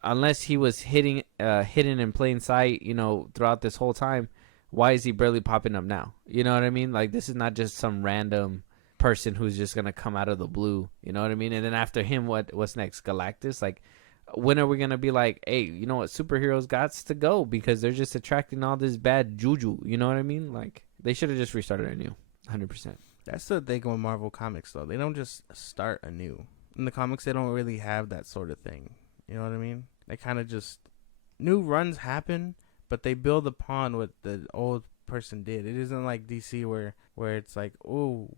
unless he was hidden in plain sight, you know, throughout this whole time, why is he barely popping up now? You know what I mean? Like, this is not just some random person who's just gonna come out of the blue. You know what I mean? And then after him, what's next? Galactus? Like, when are we gonna be like, hey, you know what? Superheroes gots to go because they're just attracting all this bad juju. You know what I mean? Like, they should have just restarted anew, 100%. That's the thing with Marvel Comics, though. They don't just start anew. In the comics, they don't really have that sort of thing. You know what I mean? They kind of just, new runs happen, but they build upon what the old person did. It isn't like DC where it's like, oh,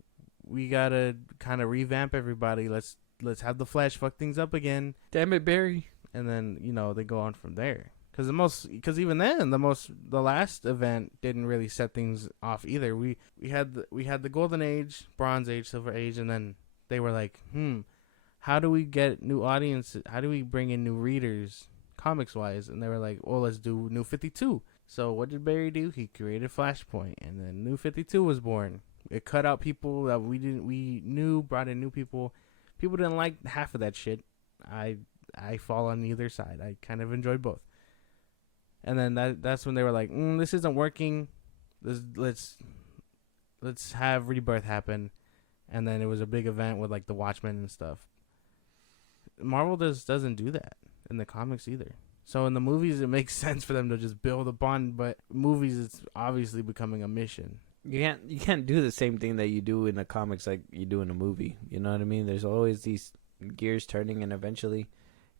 we gotta kind of revamp everybody. Let's have the Flash fuck things up again. Damn it, Barry. And then, you know, they go on from there. Because even then, the last event didn't really set things off either. We had the Golden Age, Bronze Age, Silver Age, and then they were like, how do we get new audiences? How do we bring in new readers, comics-wise? And they were like, well, let's do New 52. So what did Barry do? He created Flashpoint, and then New 52 was born. It cut out people that we knew, brought in new people. People didn't like half of that shit. I fall on either side. I kind of enjoyed both. And then that's when they were like, this isn't working. Let's have Rebirth happen. And then it was a big event with like the Watchmen and stuff. Marvel doesn't do that in the comics either. So in the movies, it makes sense for them to just build upon, but movies, it's obviously becoming a mission. You can't do the same thing that you do in the comics like you do in a movie. You know what I mean? There's always these gears turning, and eventually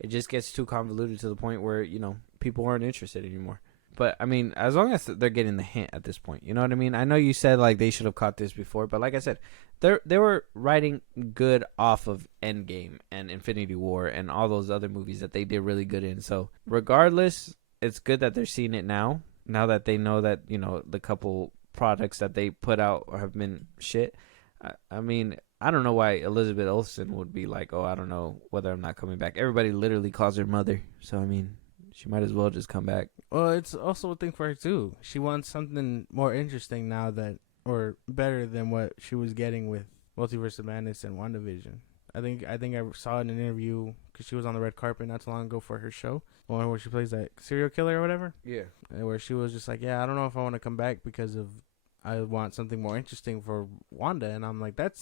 it just gets too convoluted to the point where, you know, people aren't interested anymore. But, I mean, as long as they're getting the hint at this point, you know what I mean? I know you said, like, they should have caught this before, but like I said, they were writing good off of Endgame and Infinity War and all those other movies that they did really good in. So, regardless, it's good that they're seeing it now that they know that, you know, the couple products that they put out have been shit. I mean, I don't know why Elizabeth Olsen would be like, oh, I don't know whether I'm not coming back. Everybody literally calls her mother. So, I mean, she might as well just come back. Well, it's also a thing for her, too. She wants something more interesting now or better than what she was getting with Multiverse of Madness and WandaVision. I think I saw in an interview, because she was on the red carpet not too long ago for her show, one where she plays that serial killer or whatever. Yeah. Where she was just like, yeah, I don't know if I want to come back because I want something more interesting for Wanda. And I'm like, that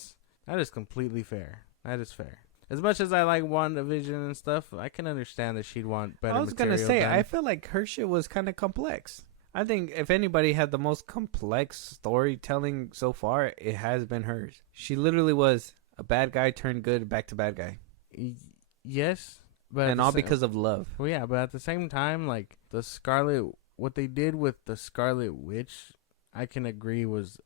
is completely fair. That is fair. As much as I like WandaVision and stuff, I can understand that she'd want better material. I was going to say, I feel like her shit was kind of complex. I think if anybody had the most complex storytelling so far, it has been hers. She literally was a bad guy turned good, back to bad guy. Yes. But and all because of love. Well, yeah, but at the same time, like, what they did with the Scarlet Witch, I can agree was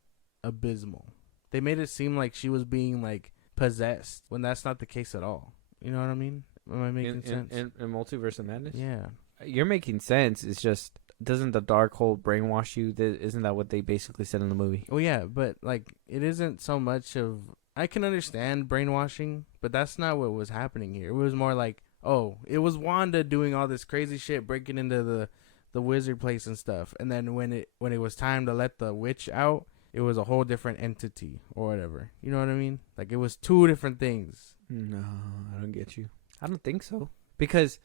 abysmal. They made it seem like she was being, like, possessed, when that's not the case at all. You know what I mean? Am I making sense? In Multiverse of Madness? Yeah. You're making sense. It's just, doesn't the Darkhold brainwash you? Isn't that what they basically said in the movie? Well, yeah, but, like, it isn't so much of... I can understand brainwashing, but that's not what was happening here. It was more like, oh, it was Wanda doing all this crazy shit, breaking into the wizard place and stuff. And then when it was time to let the witch out, it was a whole different entity or whatever. You know what I mean? Like, it was two different things. No, I don't get you. I don't think so. Because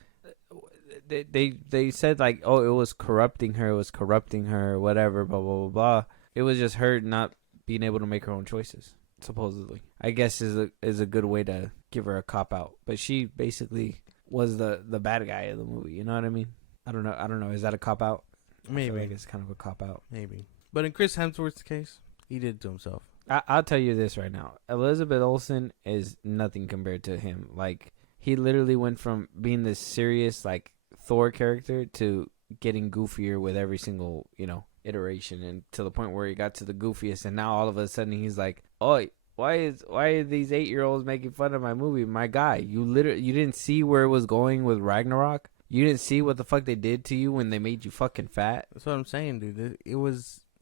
they said, like, oh, it was corrupting her, whatever, blah, blah, blah, blah. It was just her not being able to make her own choices. Supposedly, I guess is a good way to give her a cop out, but she basically was the bad guy of the movie. You know what I mean? I don't know. Is that a cop out? Maybe. I feel like it's kind of a cop out. Maybe. But in Chris Hemsworth's case, he did it to himself. I'll tell you this right now: Elizabeth Olsen is nothing compared to him. Like, he literally went from being this serious, like, Thor character to getting goofier with every single, iteration, and to the point where he got to the goofiest, and now all of a sudden he's like, oh, why are these 8-year-olds making fun of my movie? My guy, you didn't see where it was going with Ragnarok? You didn't see what the fuck they did to you when they made you fucking fat? That's what I'm saying, dude.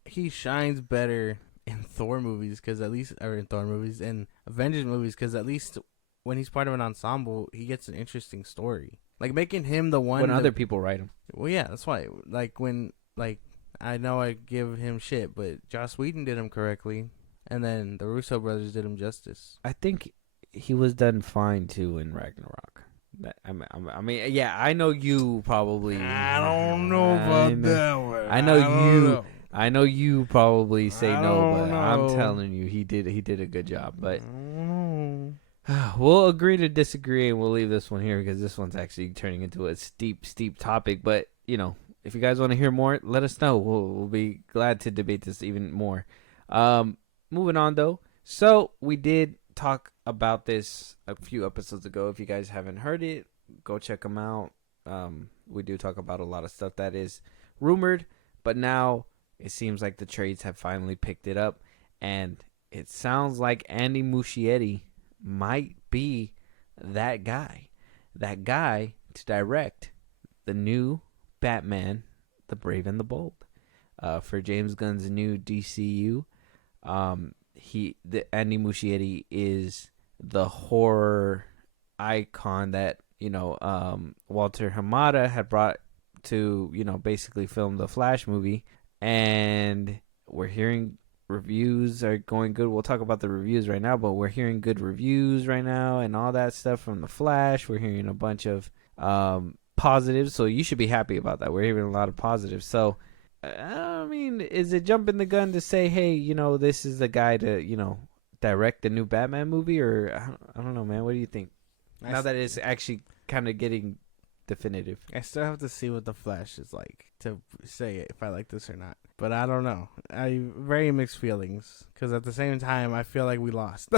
He shines better in Thor movies, and Avengers movies, because at least when he's part of an ensemble, he gets an interesting story. Like, making him the one when other people write him. Well, yeah, that's why. I know I give him shit, but Joss Whedon did him correctly, and then the Russo brothers did him justice. I think he was done fine too in Ragnarok. I mean, yeah, I know you probably. I don't know about that one. I know you probably say no, but I'm telling you, he did a good job. But we'll agree to disagree, and we'll leave this one here because this one's actually turning into a steep topic. But if you guys want to hear more, let us know. We'll be glad to debate this even more. Moving on, though. So we did talk about this a few episodes ago. If you guys haven't heard it, go check them out. We do talk about a lot of stuff that is rumored, but now it seems like the trades have finally picked it up, and it sounds like Andy Muschietti might be that guy to direct the new Batman, The Brave and the Bold, for James Gunn's new DCU. Andy Muschietti is the horror icon that Walter Hamada had brought to basically film the Flash movie, and we're hearing reviews are going good. We'll talk about the reviews right now, but we're hearing good reviews right now and all that stuff from the Flash. We're hearing a bunch of positives, so you should be happy about that. We're hearing a lot of positives. So I mean, is it jumping the gun to say, hey, this is the guy to direct the new Batman movie? Or I don't know, man, what do you think now that it's actually kind of getting definitive? I still have to see what the Flash is like to say if I like this or not, but I don't know. I very mixed feelings, because at the same time I feel like we lost,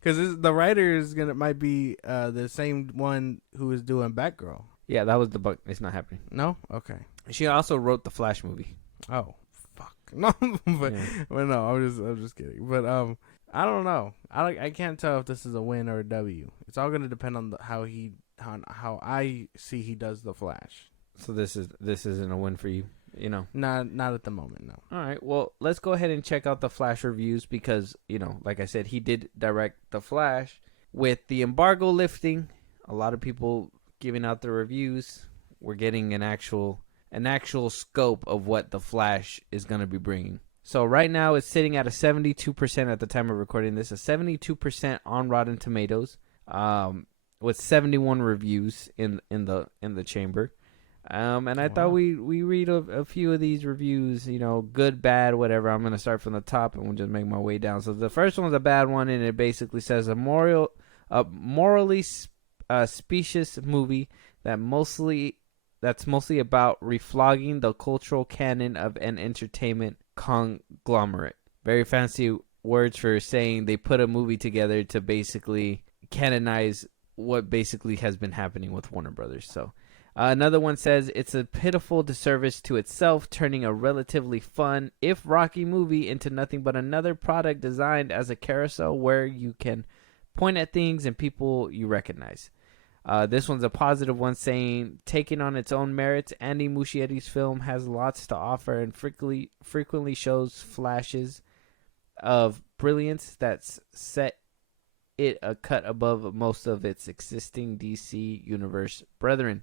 because the writer might be the same one who is doing Batgirl. Yeah, that was the bug. It's not happening. No? Okay. She also wrote the Flash movie. Oh, fuck. No, but no, I'm just kidding. But I don't know. I can't tell if this is a win or a W. It's all going to depend on how I see he does the Flash. So this isn't a win for you. You know, not at the moment. No. all right. Well, let's go ahead and check out the Flash reviews because like I said, he did direct the Flash. With the embargo lifting, a lot of people giving out the reviews. We're getting an actual scope of what the Flash is going to be bringing. So right now it's sitting at a 72% at the time of recording this, a 72% on Rotten Tomatoes, with 71 reviews in the chamber. And I thought we read a few of these reviews, good, bad, whatever. I'm going to start from the top and we'll just make my way down. So the first one's a bad one, and it basically says a morally specious movie that's mostly about reflogging the cultural canon of an entertainment conglomerate. Very fancy words for saying they put a movie together to basically canonize what basically has been happening with Warner Brothers. So another one says it's a pitiful disservice to itself, turning a relatively fun, if rocky movie into nothing but another product designed as a carousel where you can point at things and people you recognize. This one's a positive one, saying, taking on its own merits, Andy Muschietti's film has lots to offer and frequently shows flashes of brilliance that set it a cut above most of its existing DC Universe brethren.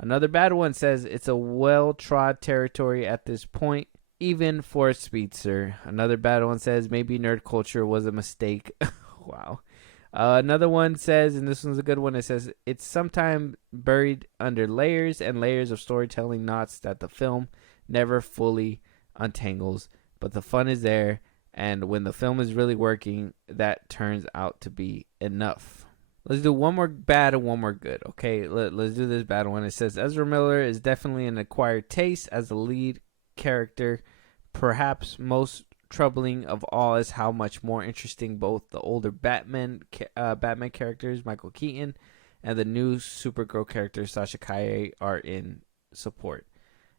Another bad one says it's a well-trod territory at this point, even for a speedster. Another bad one says maybe nerd culture was a mistake. Wow. Another one says, and this one's a good one, it says it's sometimes buried under layers and layers of storytelling knots that the film never fully untangles, but the fun is there, and when the film is really working, that turns out to be enough. Let's do one more bad and one more good. Okay, let's do this bad one. It says Ezra Miller is definitely an acquired taste as the lead character. Perhaps most troubling of all is how much more interesting both the older Batman characters, Michael Keaton, and the new Supergirl character, Sasha Calle, are in support.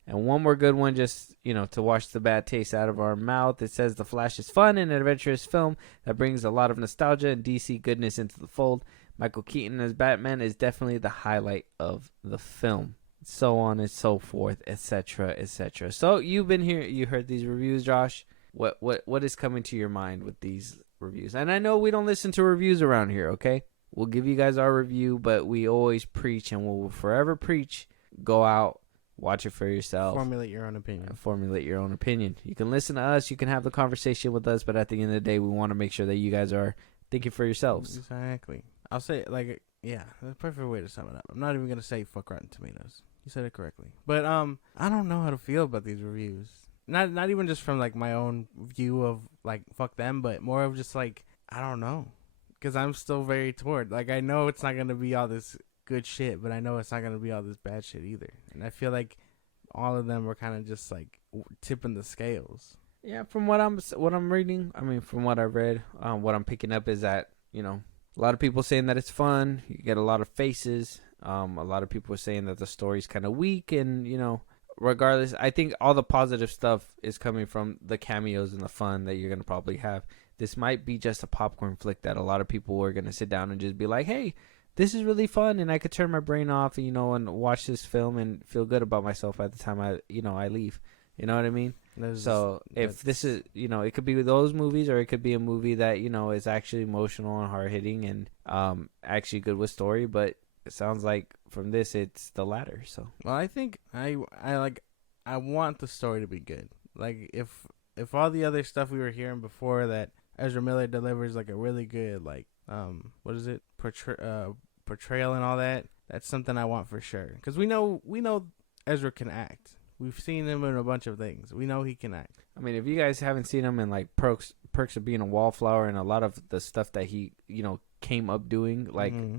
And one more good one, just, to wash the bad taste out of our mouth. It says The Flash is fun and an adventurous film that brings a lot of nostalgia and DC goodness into the fold. Michael Keaton as Batman is definitely the highlight of the film. So on and so forth, etc., etc. So you've been here, you heard these reviews, Josh. What is coming to your mind with these reviews? And I know we don't listen to reviews around here, okay? We'll give you guys our review, but we always preach and we'll forever preach. Go out, watch it for yourself. Formulate your own opinion. You can listen to us, you can have the conversation with us, but at the end of the day, we want to make sure that you guys are thinking for yourselves. Exactly. I'll say it yeah, that's a perfect way to sum it up. I'm not even going to say fuck Rotten Tomatoes. You said it correctly. But I don't know how to feel about these reviews. Not even just from my own view of fuck them, but more of just I don't know, because I'm still very toward I know it's not gonna be all this good shit, but I know it's not gonna be all this bad shit either, and I feel like all of them were kind of just tipping the scales. Yeah, from what I'm reading, from what I read, what I'm picking up is that a lot of people saying that it's fun. You get a lot of faces. A lot of people are saying that the story's kind of weak, and regardless, I think all the positive stuff is coming from the cameos and the fun that you're going to probably have. This might be just a popcorn flick that a lot of people are going to sit down and just be like, hey, this is really fun, and I could turn my brain off, and watch this film and feel good about myself at the time I leave. You know what I mean? If this is, it could be those movies, or it could be a movie that, is actually emotional and hard-hitting and actually good with story, but it sounds like from this it's the latter. So well, I think I want the story to be good. If all the other stuff we were hearing before, that Ezra Miller delivers a really good what is it, portrayal and all that, that's something I want for sure, because we know Ezra can act. We've seen him in a bunch of things. We know he can act. If you guys haven't seen him in Perks of Being a Wallflower and a lot of the stuff that he came up doing,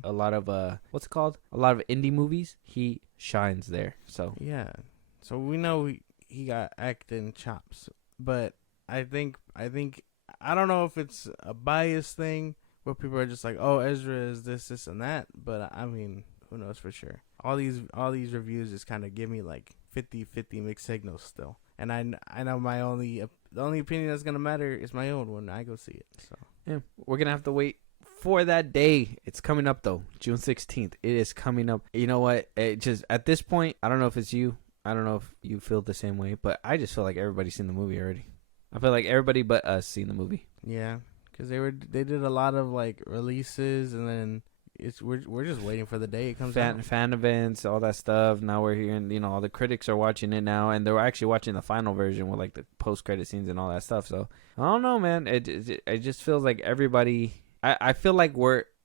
a lot of what's it called, a lot of indie movies, he shines there. So yeah, so we know he got acting chops, but I think I don't know if it's a bias thing where people are just oh, Ezra is this and that, but who knows for sure. All these reviews just kind of give me 50-50 mixed signals still, and I know the only opinion that's gonna matter is my own when I go see it. So yeah, we're gonna have to wait for that day. It's coming up though, June 16th. It is coming up. You know what? It just, at this point, I don't know if it's you. I don't know if you feel the same way, but I just feel like everybody's seen the movie already. I feel like everybody but us seen the movie. Yeah, because they did a lot of like releases, and then we're just waiting for the day it comes out. Fan events, all that stuff. Now we're hearing, all the critics are watching it now, and they're actually watching the final version with like the post credit scenes and all that stuff. So I don't know, man. It just feels like everybody. I feel like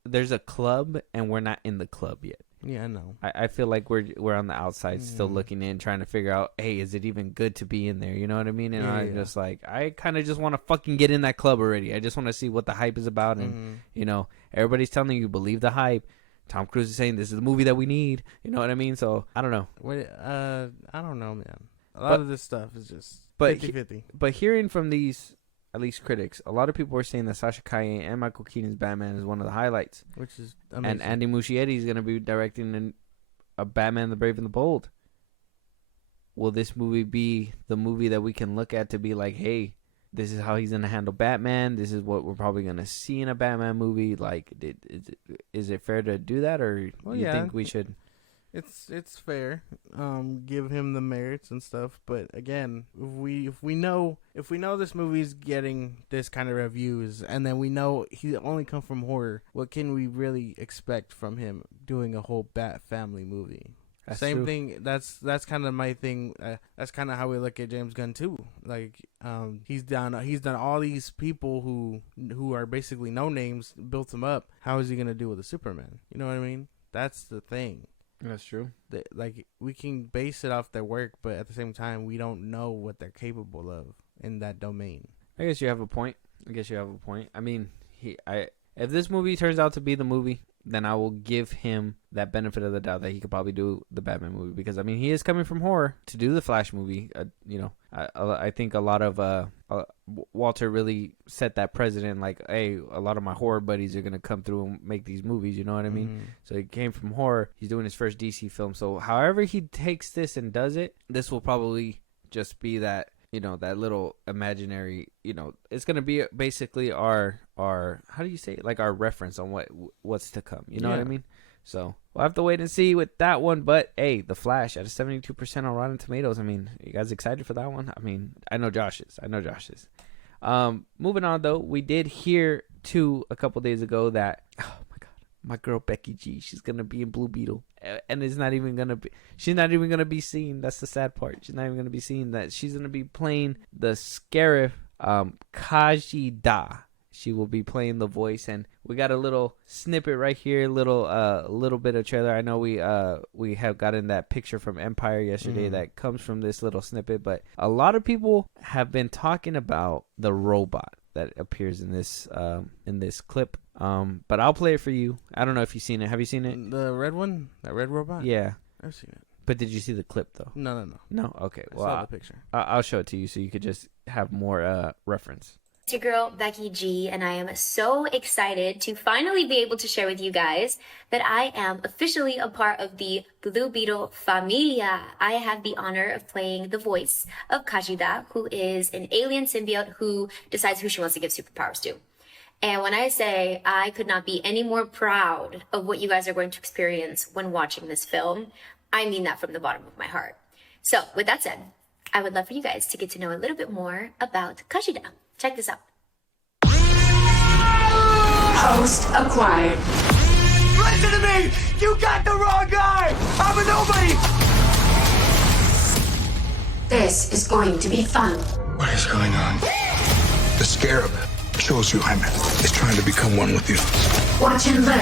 there's a club and we're not in the club yet. Yeah, I know. I feel like we're on the outside still looking in, trying to figure out, hey, is it even good to be in there? You know what I mean? And I'm just like, I kind of just want to fucking get in that club already. I just want to see what the hype is about. And, everybody's telling you, believe the hype. Tom Cruise is saying this is the movie that we need. You know what I mean? So, I don't know. I don't know, man. A lot of this stuff is just 50-50. But hearing from these, at least critics, a lot of people were saying that Sasha Calle and Michael Keaton's Batman is one of the highlights. Which is amazing. And Andy Muschietti is going to be directing a Batman the Brave and the Bold. Will this movie be the movie that we can look at to be like, hey, this is how he's going to handle Batman. This is what we're probably going to see in a Batman movie. Like, is it fair to do that, or you think we should? It's fair. Give him the merits and stuff. But again, if we know this movie's getting this kind of reviews, and then we know he only come from horror, what can we really expect from him doing a whole Bat family movie? That's Same true. thing. That's kind of my thing. That's kind of how we look at James Gunn too. Like, he's done all these people who are basically no names, built him up. How is he gonna do with a Superman? You know what I mean? That's the thing. That's true. Like, we can base it off their work, but at the same time, we don't know what they're capable of in that domain. I guess you have a point. I mean, if this movie turns out to be the movie, then I will give him that benefit of the doubt that he could probably do the Batman movie, because I mean, he is coming from horror to do the Flash movie. I think a lot of Walter really set that precedent. Like, hey, a lot of my horror buddies are gonna come through and make these movies. You know what I mean? Mm-hmm. So he came from horror. He's doing his first DC film. So however he takes this and does it, this will probably just be that. That little imaginary, it's going to be basically our, how do you say it? Like our reference on what's to come. You know what I mean? So we'll have to wait and see with that one. But hey, The Flash at a 72% on Rotten Tomatoes. I mean, you guys excited for that one? I mean, I know Josh is. Moving on though, we did hear too a couple days ago that, oh my God, my girl Becky G, she's going to be in Blue Beetle. And she's not even gonna be seen. That's the sad part. She's not even gonna be seen. That she's gonna be playing the Scarif, Kajida. She will be playing the voice, and we got a little snippet right here, little bit of trailer. I know we have gotten that picture from Empire yesterday that comes from this little snippet, but a lot of people have been talking about the robot that appears in this clip. But I'll play it for you. I don't know if you've seen it. Have you seen it? The red one? That red robot? Yeah. I've seen it. But did you see the clip, though? No. No? Okay. I saw the picture. I'll show it to you so you could just have more reference. It's your girl, Becky G, and I am so excited to finally be able to share with you guys that I am officially a part of the Blue Beetle Familia. I have the honor of playing the voice of Kajida, who is an alien symbiote who decides who she wants to give superpowers to. And when I say I could not be any more proud of what you guys are going to experience when watching this film, I mean that from the bottom of my heart. So, with that said, I would love for you guys to get to know a little bit more about Kajida. Check this out. Host acquired. Listen to me! You got the wrong guy! I'm a nobody! This is going to be fun. What is going on? The scarab shows you I'm is trying to become one with you. Watch and learn.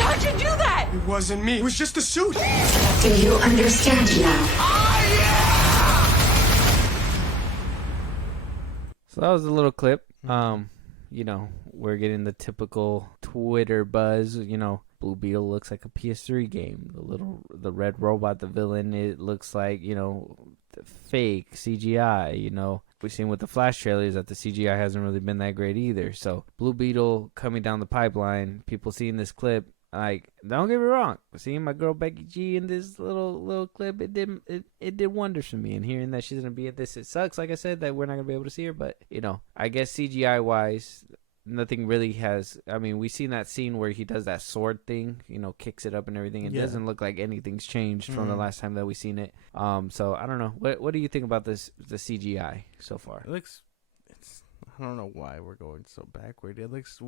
How'd you do that? It wasn't me. It was just a suit. Do you understand now? So that was a little clip. We're getting the typical Twitter buzz. Blue Beetle looks like a PS3 game. The red robot, the villain, it looks like, fake CGI. We've seen with the Flash trailers that the CGI hasn't really been that great either. So Blue Beetle coming down the pipeline, people seeing this clip, like, don't get me wrong, seeing my girl Becky G in this little clip, it did wonders for me. And hearing that she's gonna be at this, it sucks. Like I said, that we're not gonna be able to see her, but I guess CGI wise, nothing really has. I mean, we seen that scene where he does that sword thing, kicks it up and everything. It doesn't look like anything's changed from the last time that we seen it. So I don't know. What do you think about the CGI so far? I don't know why we're going so backward. It looks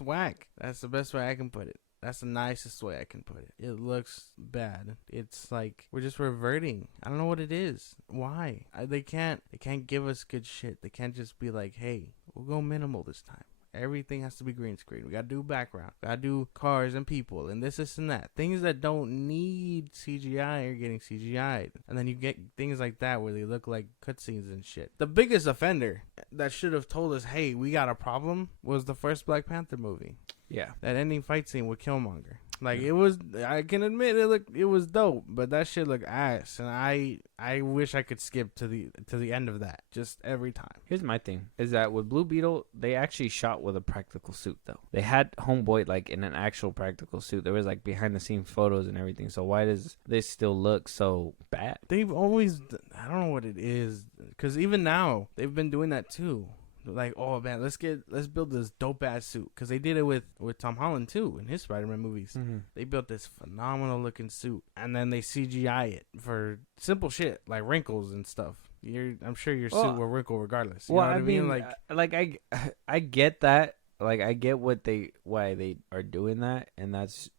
whack. That's the best way I can put it. That's the nicest way I can put it. It looks bad. It's like we're just reverting. I don't know what it is. Why? They can't give us good shit. They can't just be like, hey, we'll go minimal this time. Everything has to be green screen. We gotta do background. We gotta do cars and people and this and that. Things that don't need CGI are getting CGI'd. And then you get things like that where they look like cutscenes and shit. The biggest offender that should have told us, hey, we got a problem, was the first Black Panther movie. Yeah. That ending fight scene with Killmonger. Like, it was, I can admit it was dope, but that shit looked ass, and I wish I could skip to the end of that just every time. Here's my thing, is that with Blue Beetle, they actually shot with a practical suit, though. They had Homeboy, like, in an actual practical suit. There was, like, behind-the-scenes photos and everything, so why does this still look so bad? They've always, I don't know what it is, because even now, they've been doing that, too. Like, oh man, let's build this dope ass suit, because they did it with Tom Holland too in his Spider-Man movies. They built this phenomenal looking suit, and then they CGI it for simple shit like wrinkles and stuff. I'm sure your suit will wrinkle regardless. You know what I mean? I get that. Like, I get why they are doing that, and that's,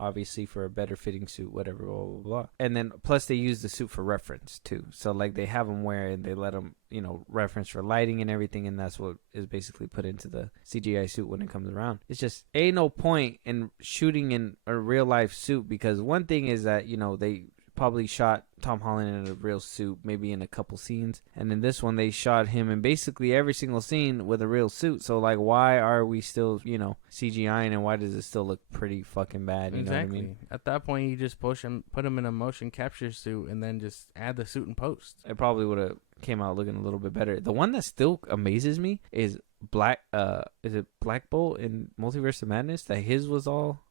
obviously for a better fitting suit, whatever, blah, blah, blah. And then, plus, they use the suit for reference, too. So, like, they have them wear, and they let them, reference for lighting and everything, and that's what is basically put into the CGI suit when it comes around. It's just, ain't no point in shooting in a real-life suit, because one thing is that, they probably shot Tom Holland in a real suit, maybe in a couple scenes, and in this one they shot him in basically every single scene with a real suit. So like, why are we still CGIing, and why does it still look pretty fucking bad? You know what I mean? At that point, you just put him in a motion capture suit, and then just add the suit in post. It probably would have came out looking a little bit better. The one that still amazes me is Black Bolt in Multiverse of Madness, that his was all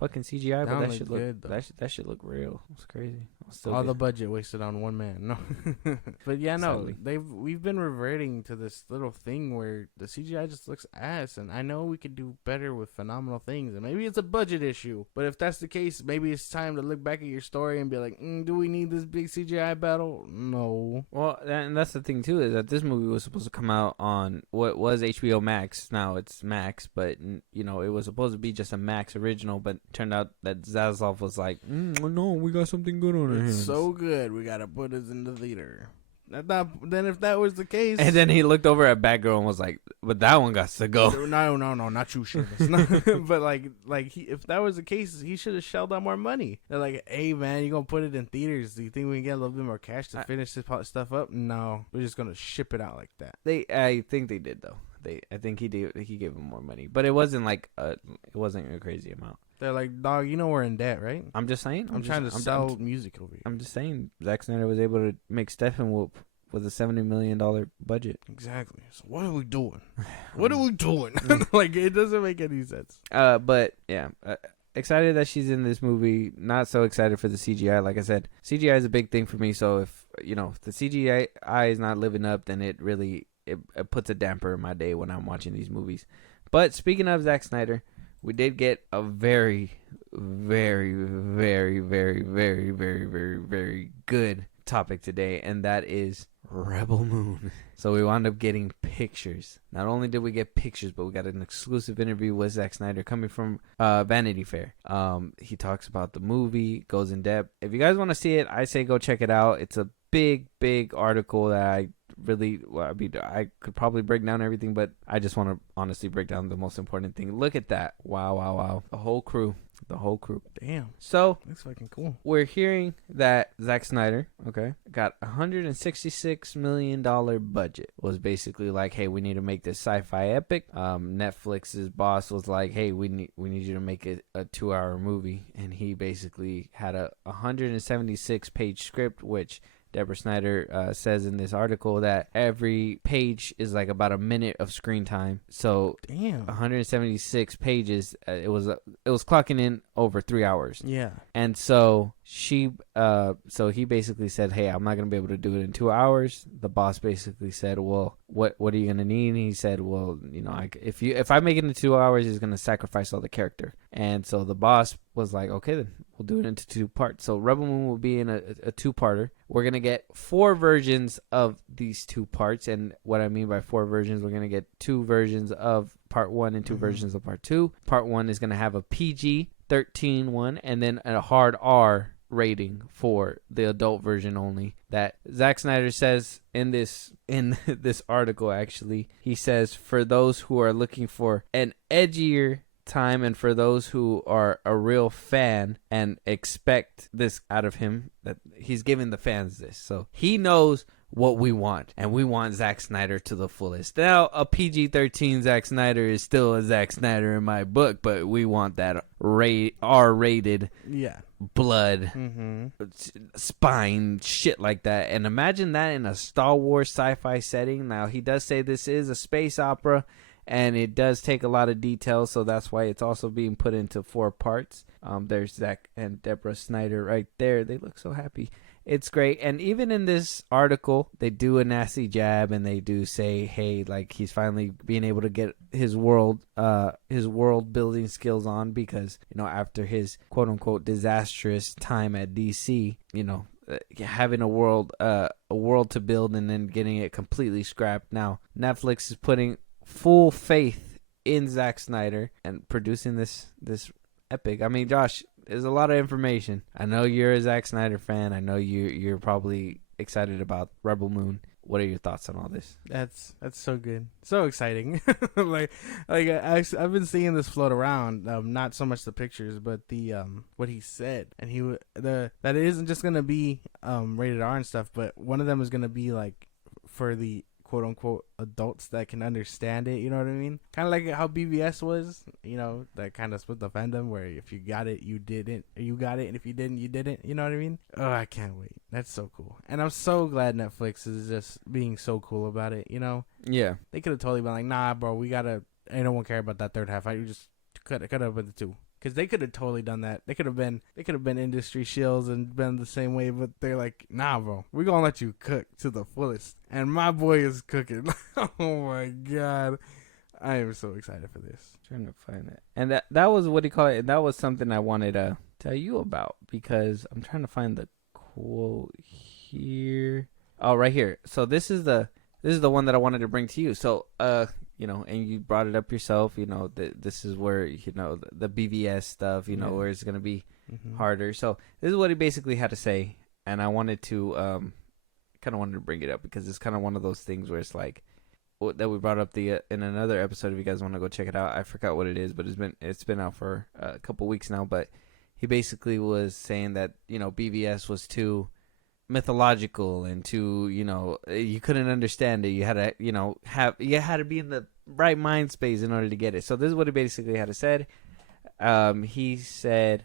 fucking CGI, but that should look good, that should look real. It's crazy. All the budget wasted on one man. No, but yeah, no, we've been reverting to this little thing where the CGI just looks ass, and I know we could do better with phenomenal things, and maybe it's a budget issue. But if that's the case, maybe it's time to look back at your story and be like, do we need this big CGI battle? No. Well, and that's the thing too, is that this movie was supposed to come out on what was HBO Max. Now it's Max, but it was supposed to be just a Max original, but turned out that Zaslav was like, no, we got something good on our hands. So good, we gotta put it in the theater. Then if that was the case, and then he looked over at Batgirl and was like, but that one got to go. No, not you, shit. But if that was the case, he should have shelled out more money. They're like, hey man, you gonna put it in theaters? Do you think we can get a little bit more cash to finish this stuff up? No, we're just gonna ship it out like that. I think they did though. I think he did. He gave him more money, but it wasn't like it wasn't a crazy amount. They're like, dog, we're in debt, right? I'm just saying. I'm trying to sell music over here. I'm just saying. Zack Snyder was able to make Steppenwolf with a $70 million budget. Exactly. So what are we doing? What are we doing? Like, it doesn't make any sense. But yeah, excited that she's in this movie. Not so excited for the CGI. Like I said, CGI is a big thing for me. So if the CGI is not living up, then it really it puts a damper in my day when I'm watching these movies. But speaking of Zack Snyder, we did get a very, very, very, very, very, very, very, very good topic today, and that is Rebel Moon. So we wound up getting pictures. Not only did we get pictures, but we got an exclusive interview with Zack Snyder coming from Vanity Fair. He talks about the movie, goes in depth. If you guys want to see it, I say go check it out. It's a big, big article that I could probably break down everything, but I just want to honestly break down the most important thing. Look at that. Wow. The whole crew. Damn. So that's fucking cool. We're hearing that Zack Snyder, got $166 million budget. Was basically like, hey, we need to make this sci-fi epic. Netflix's boss was like, hey, we need you to make it a 2-hour movie, and he basically had a 176-page script, which Deborah Snyder says in this article that every page is like about a minute of screen time. So damn, 176 pages. It was clocking in over 3 hours. Yeah, and so he basically said, "Hey, I'm not gonna be able to do it in 2 hours." The boss basically said, "Well, what are you gonna need? And he said, well, if I make it in 2 hours, he's gonna sacrifice all the character. And so the boss was like, okay, then we'll do it into 2 parts. So Rebel Moon will be in a 2-parter. We're gonna get 4 versions of these 2 parts, and what I mean by 4 versions, we're gonna get 2 versions of part 1 and 2 versions of part 2. Part 1 is gonna have a PG-13 one, and then a hard R rating for the adult version only. That Zack Snyder says in this article, actually, he says, for those who are looking for an edgier time and for those who are a real fan and expect this out of him, that he's giving the fans this. So he knows what we want, and we want Zack Snyder to the fullest. Now, a PG-13 Zack Snyder is still a Zack Snyder in my book, but we want that R-rated, blood, spine, shit like that. And imagine that in a Star Wars sci-fi setting. Now, he does say this is a space opera, and it does take a lot of details, so that's why it's also being put into 4 parts. There's Zack and Deborah Snyder right there. They look so happy. It's great. And even in this article, they do a nasty jab, and they do say, hey, like, he's finally being able to get his world building skills on, because, after his quote unquote disastrous time at DC, having a world to build and then getting it completely scrapped. Now, Netflix is putting full faith in Zack Snyder and producing this epic. I mean, Josh, there's a lot of information. I know you're a Zack Snyder fan. I know you're probably excited about Rebel Moon. What are your thoughts on all this? That's so good, so exciting. I've been seeing this float around. Not so much the pictures, but the what he said, and that it isn't just gonna be rated R and stuff, but one of them is gonna be like for the quote unquote adults that can understand it. You know what I mean? Kind of like how BVS was. That kind of split the fandom, where if you got it, you didn't, or you got it, and if you didn't, you didn't. You know what I mean? Oh, I can't wait. That's so cool, and I'm so glad Netflix is just being so cool about it. Yeah, they could have totally been like, nah, bro, we gotta. I don't care about that third half. You just cut up with the 2. Because they could have totally done that. They could have been industry shills and been the same way, but they're like, nah, bro, we're gonna let you cook to the fullest. And my boy is cooking. Oh my god, I am so excited for this. Trying to find it, and that was what he called it. That was something I wanted to tell you about, because I'm trying to find the quote here. Oh, right here. So this is the one that I wanted to bring to you. So and you brought it up yourself, this is where, the BVS stuff, where it's going to be harder. So this is what he basically had to say. And I wanted to, kind of wanted to bring it up, because it's kind of one of those things where it's like, that we brought up in another episode. If you guys want to go check it out, I forgot what it is, but it's been out for a couple weeks now. But he basically was saying that, BVS was too mythological and too, you couldn't understand it. You had to, you had to be in the right mind space in order to get it. So this is what he basically had to said. He said,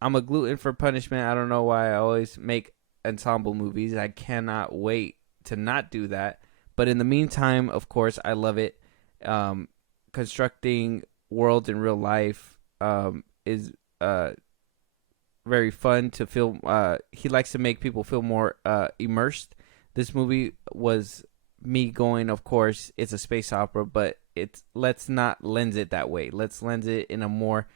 I'm a glutton for punishment. I don't know why I always make ensemble movies. I cannot wait to not do that. But in the meantime, of course, I love it. Constructing worlds in real life is very fun to film. He likes to make people feel more immersed. This movie was me going, of course, it's a space opera, but let's not lens it that way. Let's lens it in a more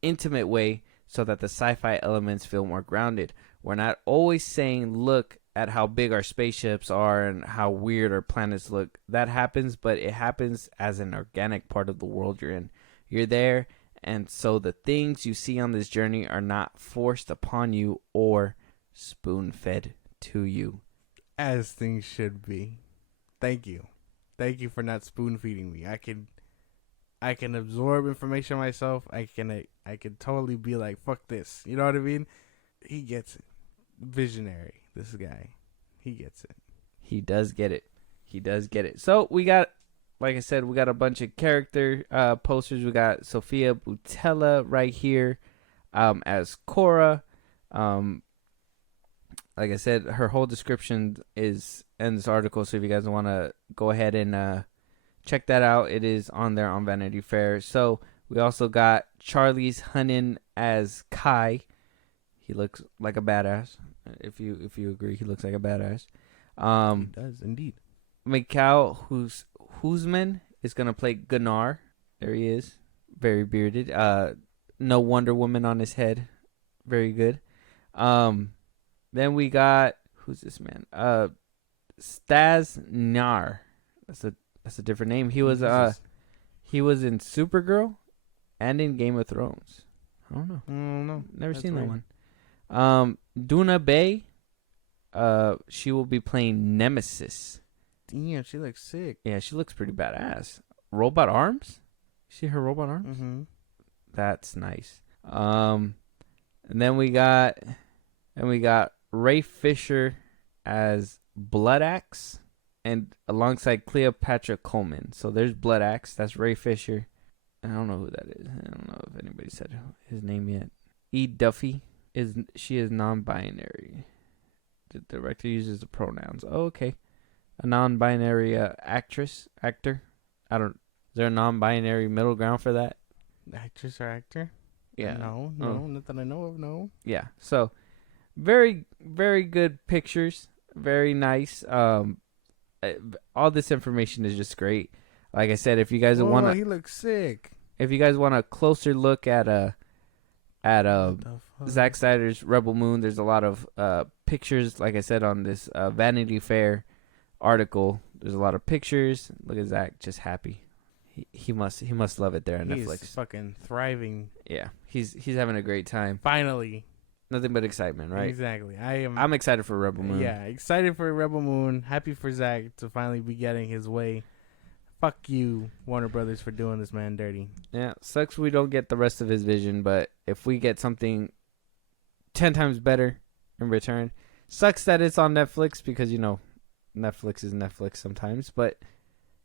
intimate way so that the sci-fi elements feel more grounded. We're not always saying, look at how big our spaceships are and how weird our planets look. That happens, but it happens as an organic part of the world you're in. You're there, and so the things you see on this journey are not forced upon you or spoon-fed to you. As things should be. Thank you for not spoon feeding me. I can absorb information myself. I can totally be like, fuck this. You know what I mean? He gets it. Visionary, this guy. He gets it. He does get it. So we got, like I said, we got a bunch of character posters. We got Sophia Boutella right here as Cora. Like I said, her whole description is in this article, so if you guys want to go ahead and check that out, it is on there on Vanity Fair. So we also got Charlize Hunnam as Kai. He looks like a badass. If you agree, he looks like a badass. He does indeed. Mikhail Huzman is gonna play Gunnar. There he is, very bearded. No Wonder Woman on his head, very good. Then we got, who's this man? Stas Nar. That's a different name. He was in Supergirl and in Game of Thrones. I don't know. Never That's seen weird. that one. Duna Bay. She will be playing Nemesis. Damn, she looks sick. Yeah, she looks pretty badass. Robot arms? See her robot arms? Mm-hmm. That's nice. And then we got Ray Fisher as Blood Axe, and alongside Cleopatra Coleman. So there's Blood Axe. That's Ray Fisher. I don't know who that is. I don't know if anybody said his name yet. E. Duffy is non-binary. The director uses the pronouns. Oh, okay. A non-binary actor. Is there a non-binary middle ground for that? Actress or actor? Yeah. No, not that I know of. No. Yeah. So very, very good pictures. Very nice. All this information is just great. Like I said, if you guys want to, he looks sick. if you guys want a closer look at Zack Snyder's Rebel Moon, there's a lot of pictures. Like I said on this Vanity Fair article, there's a lot of pictures. Look at Zack, just happy. He must love it there on He's Netflix. fucking thriving. Yeah, he's having a great time. Finally. Nothing but excitement, right? Exactly. I'm excited for Rebel Moon. Yeah, excited for Rebel Moon. Happy for Zack to finally be getting his way. Fuck you, Warner Brothers, for doing this man dirty. Yeah, sucks we don't get the rest of his vision, but if we get something 10 times better in return, sucks that it's on Netflix because, you know, Netflix is Netflix sometimes, but,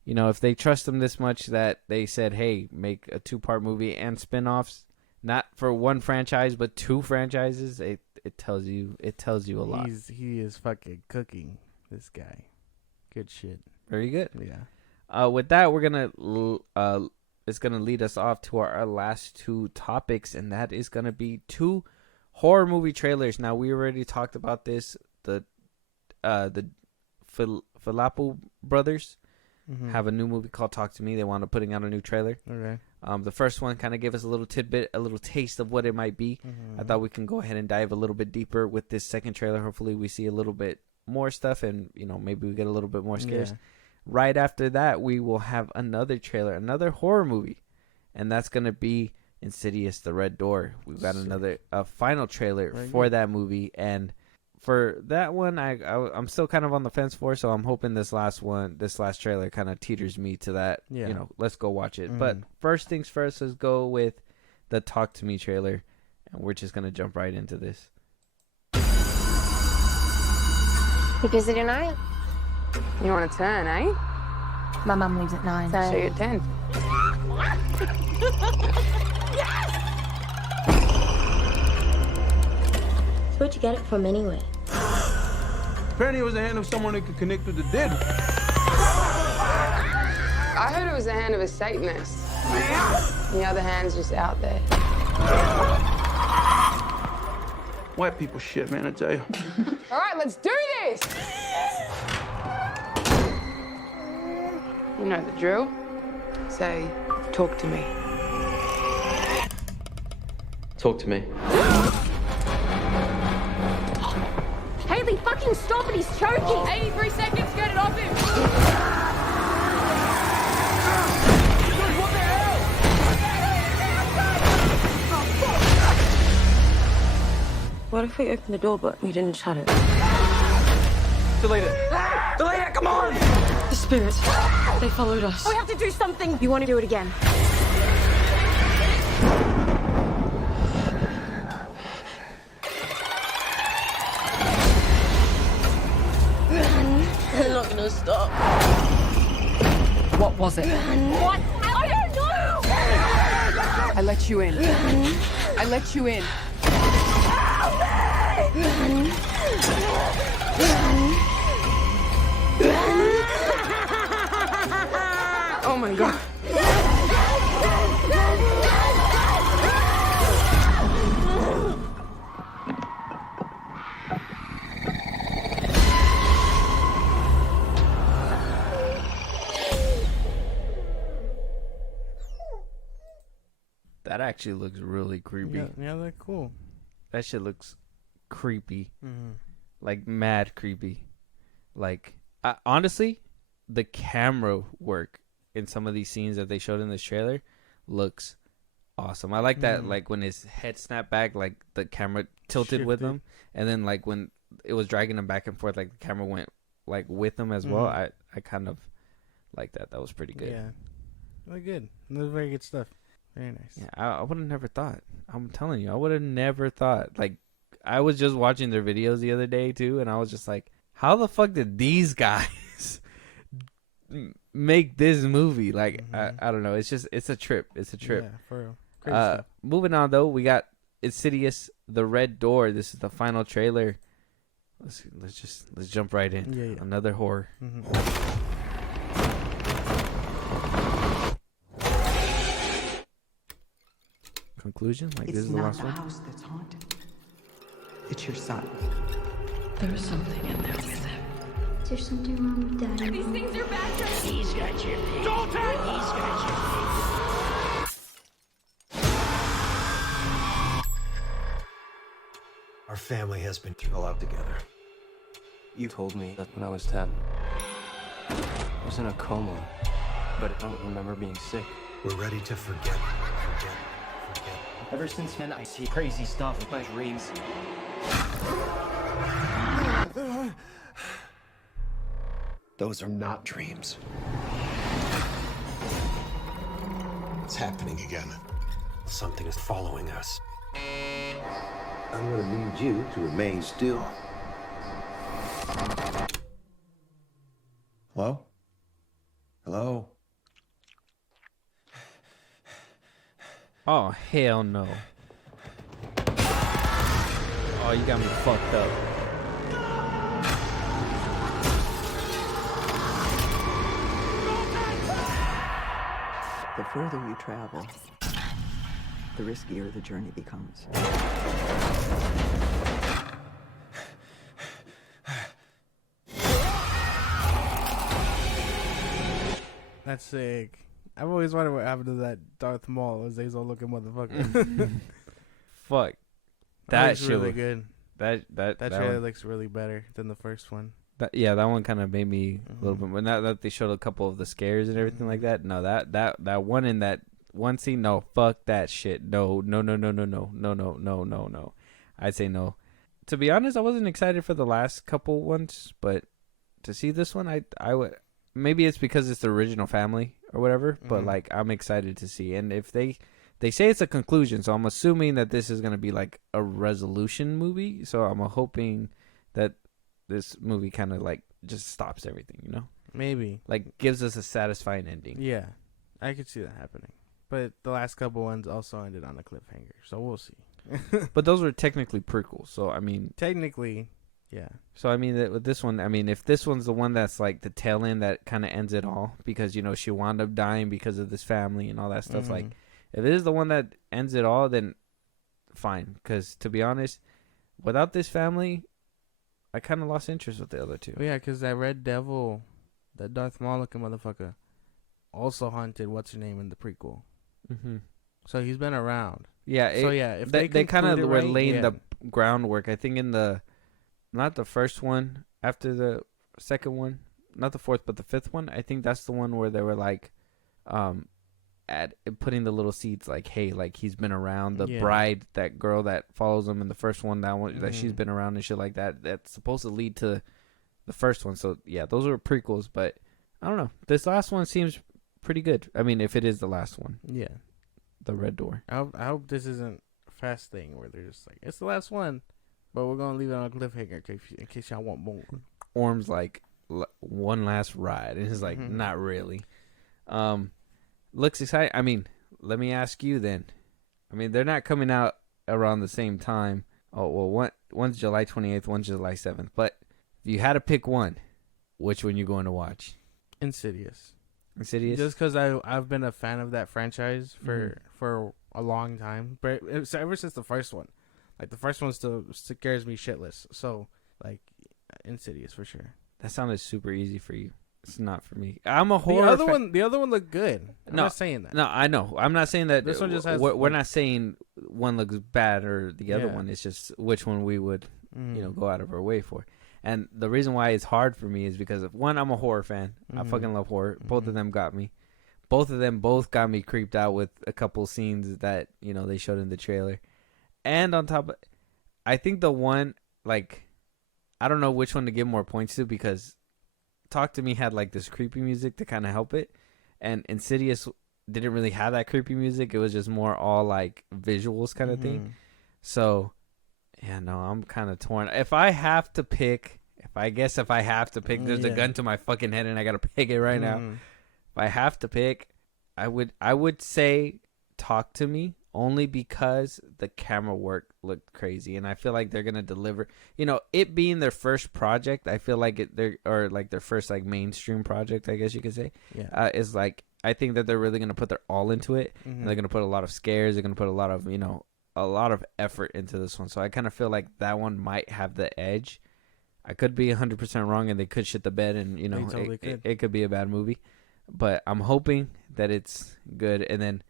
you know, if they trust them this much that they said, hey, make a 2-part movie and spin-offs, not for one franchise, but 2 franchises, it tells you a lot. He is fucking cooking, this guy. Good shit. Very good. Yeah. With that, we're gonna it's gonna lead us off to our last 2 topics, and that is gonna be 2 horror movie trailers. Now we already talked about this. The Filippo brothers have a new movie called Talk to Me. They want to putting out a new trailer. Okay. The first one kind of gave us a little tidbit, a little taste of what it might be. I thought we can go ahead and dive a little bit deeper with this second trailer. Hopefully we see a little bit more stuff, and, you know, maybe we get a little bit more scares. Yeah. Right after that, we will have another trailer, another horror movie, and that's going to be Insidious: The Red Door. We've got another final trailer for that movie, and for that one, I'm still kind of on the fence for, so I'm hoping this last trailer kind of teeters me to that, you know, let's go watch it. But first things first, let's go with the Talk to Me trailer, and we're just going to jump right into this. You busy tonight? You want to turn, eh? My mum leaves at 9. So you're 10. Where'd you get it from anyway? Apparently it was the hand of someone who could connect with the dead. I heard it was the hand of a Satanist. The other hand's just out there. White people shit, man, I tell you. All right, let's do this! You know the drill. Say, talk to me. Talk to me. Haley, fucking stop it! He's choking! 83 seconds, get it off him! What the hell? What if we opened the door but we didn't shut it? Delete it. Delete it, come on! The spirits. They followed us. We have to do something! You want to do it again? They're not gonna stop. What was it? What? I don't know! I let you in. I let you in. Oh my God. That actually looks really creepy. Yeah, they're cool. That shit looks creepy. Mm-hmm. Like, mad creepy. Like, honestly, the camera work in some of these scenes that they showed in this trailer looks awesome. I like that, like, when his head snapped back, like, the camera tilted with him. And then, like, when it was dragging him back and forth, like, the camera went, like, with him as well. I kind of like that. That was pretty good. Yeah. Really good. That was very good stuff. Very nice. Yeah, I would have never thought. I'm telling you, I would have never thought. Like, I was just watching their videos the other day, too, and I was just like, how the fuck did these guys make this movie? Like, I don't know. It's a trip. It's a trip. Yeah, for real. Crazy stuff. Moving on, though, we got Insidious, The Red Door. This is the final trailer. Let's jump right in. Yeah. Another horror. Conclusion? Like, this is the last one? It's not the house that's haunted. It's your son. There's something in there with him. Is there something wrong with Daddy? These things are bad. He's got your baby. Dalton! He's got your baby. Our family has been through a lot together. You told me that when I was 10. I was in a coma, but I don't remember being sick. We're ready to forget. Ever since then, I see crazy stuff in my dreams. Those are not dreams. It's happening again. Something is following us. I'm gonna need you to remain still. Hello? Hello? Oh, hell no. Oh, you got me fucked up. The further you travel, the riskier the journey becomes. That's sick. I've always wondered what happened to that Darth Maul, Azazel looking motherfucker. Fuck. That looks really good. That trailer one, looks really better than the first one. that one kind of made me a little bit. But now that they showed a couple of the scares and everything like that, no, that one in that one scene, no, fuck that shit. No. I'd say no. To be honest, I wasn't excited for the last couple ones, but to see this one, I would. Maybe it's because it's the original family or whatever, but like I'm excited to see. And if they say it's a conclusion, so I'm assuming that this is gonna be like a resolution movie. So I'm hoping that this movie kind of like just stops everything, you know? Maybe Like gives us a satisfying ending. Yeah, I could see that happening. But the last couple ones also ended on a cliffhanger, so we'll see. But those were technically prequels, so I mean, technically, yeah. So I mean, with this one, I mean, if this one's the one that's like the tail end that kind of ends it all, because you know she wound up dying because of this family and all that stuff. Like, if it is the one that ends it all, then fine. Because to be honest, without this family, I kind of lost interest with the other two. Well, yeah, because that Red Devil, that Darth Maul looking motherfucker, also haunted what's her name in the prequel. So he's been around. Yeah. If they kind of were right, laying the groundwork. I think in the not the first one, after the second one, not the fourth, but the fifth one. I think that's the one where they were like, putting the little seeds, like, hey, like he's been around. The bride, that girl that follows him in the first one, that one, that she's been around and shit like that. That's supposed to lead to the first one. So yeah, those were prequels. But I don't know. This last one seems pretty good. I mean, if it is the last one, yeah, the Red Door. I hope this isn't a fast thing where they're just like, it's the last one, but we're gonna leave it on a cliffhanger in case y'all want more. Orm's like one last ride, and he's like, not really. Looks exciting. I mean, let me ask you then. I mean, they're not coming out around the same time. Oh well, one's July 28th, one's July 7th. But if you had to pick one, which one you going to watch? Insidious. Just because I've been a fan of that franchise for a long time, but it's ever since the first one. Like the first one still scares me shitless. So like Insidious for sure. That sounded super easy for you. It's not for me. I'm a horror. The other one looked good. I'm not saying that. No, I know. I'm not saying that. This one just has. We're not saying one looks bad or the other Yeah. one. It's just which one we would, go out of our way for. And the reason why it's hard for me is because of one, I'm a horror fan. I fucking love horror. Both of them got me. Both of them got me creeped out with a couple scenes that they showed in the trailer. And on top of, I think the one I don't know which one to give more points to because Talk to Me had this creepy music to kind of help it, and Insidious didn't really have that creepy music. It was just more all visuals kind of thing. So. Yeah, no, I'm kind of torn. If I have to pick, there's a gun to my fucking head and I gotta pick it right now. If I have to pick, I would say Talk to Me only because the camera work looked crazy and I feel like they're gonna deliver. It being their first project, I feel like their first mainstream project, I guess you could say. Yeah, is I think that they're really gonna put their all into it. And they're gonna put a lot of scares. They're gonna put a lot of effort into this one. So I kind of feel like that one might have the edge. I could be 100% wrong and they could shit the bed and, it could be a bad movie. But I'm hoping that it's good. And then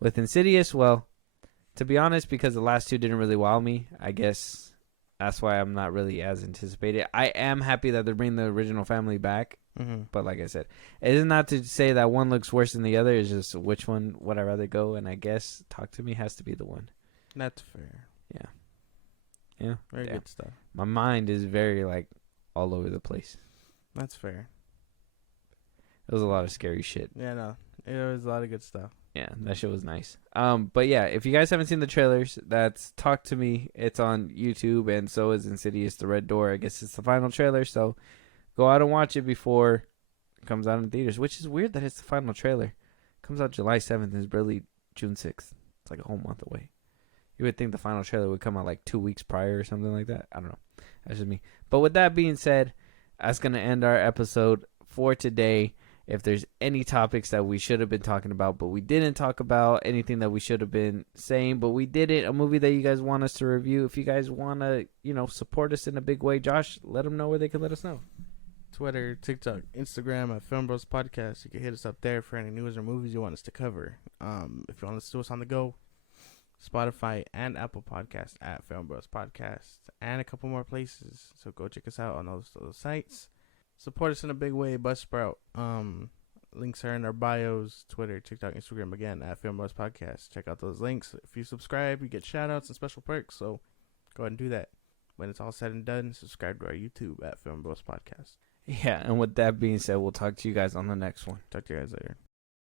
with Insidious, well, to be honest, because the last two didn't really wow me, I guess that's why I'm not really as anticipated. I am happy that they're bringing the original family back. But like I said, it is not to say that one looks worse than the other. It's just which one would I rather go. And I guess Talk to Me has to be the one. That's fair. Yeah. Very good stuff. My mind is very all over the place. That's fair. It was a lot of scary shit. Yeah, no. It was a lot of good stuff. Yeah, that shit was nice. But yeah, if you guys haven't seen the trailers, that's Talk to Me. It's on YouTube, and so is Insidious: The Red Door. I guess it's the final trailer, so go out and watch it before it comes out in theaters. Which is weird that it's the final trailer. It comes out July 7th and it's barely June 6th. It's a whole month away. You would think the final trailer would come out 2 weeks prior or something like that. I don't know. That's just me. But with that being said, that's going to end our episode for today. If there's any topics that we should have been talking about, but we didn't talk about, anything that we should have been saying, but we did it, a movie that you guys want us to review, if you guys want to, support us in a big way, Josh, let them know where they can let us know. Twitter, TikTok, Instagram at Filmbros Podcast. You can hit us up there for any news or movies you want us to cover. If you want to do us on the go, Spotify and Apple Podcasts at Filmbros Podcast, and a couple more places. So go check us out on those sites. Support us in a big way, Buzzsprout. Links are in our bios, Twitter, TikTok, Instagram, again at Filmbros Podcast. Check out those links. If you subscribe, you get shout outs and special perks. So go ahead and do that. When it's all said and done, subscribe to our YouTube at Filmbros Podcast. Yeah, and with that being said, we'll talk to you guys on the next one. Talk to you guys later.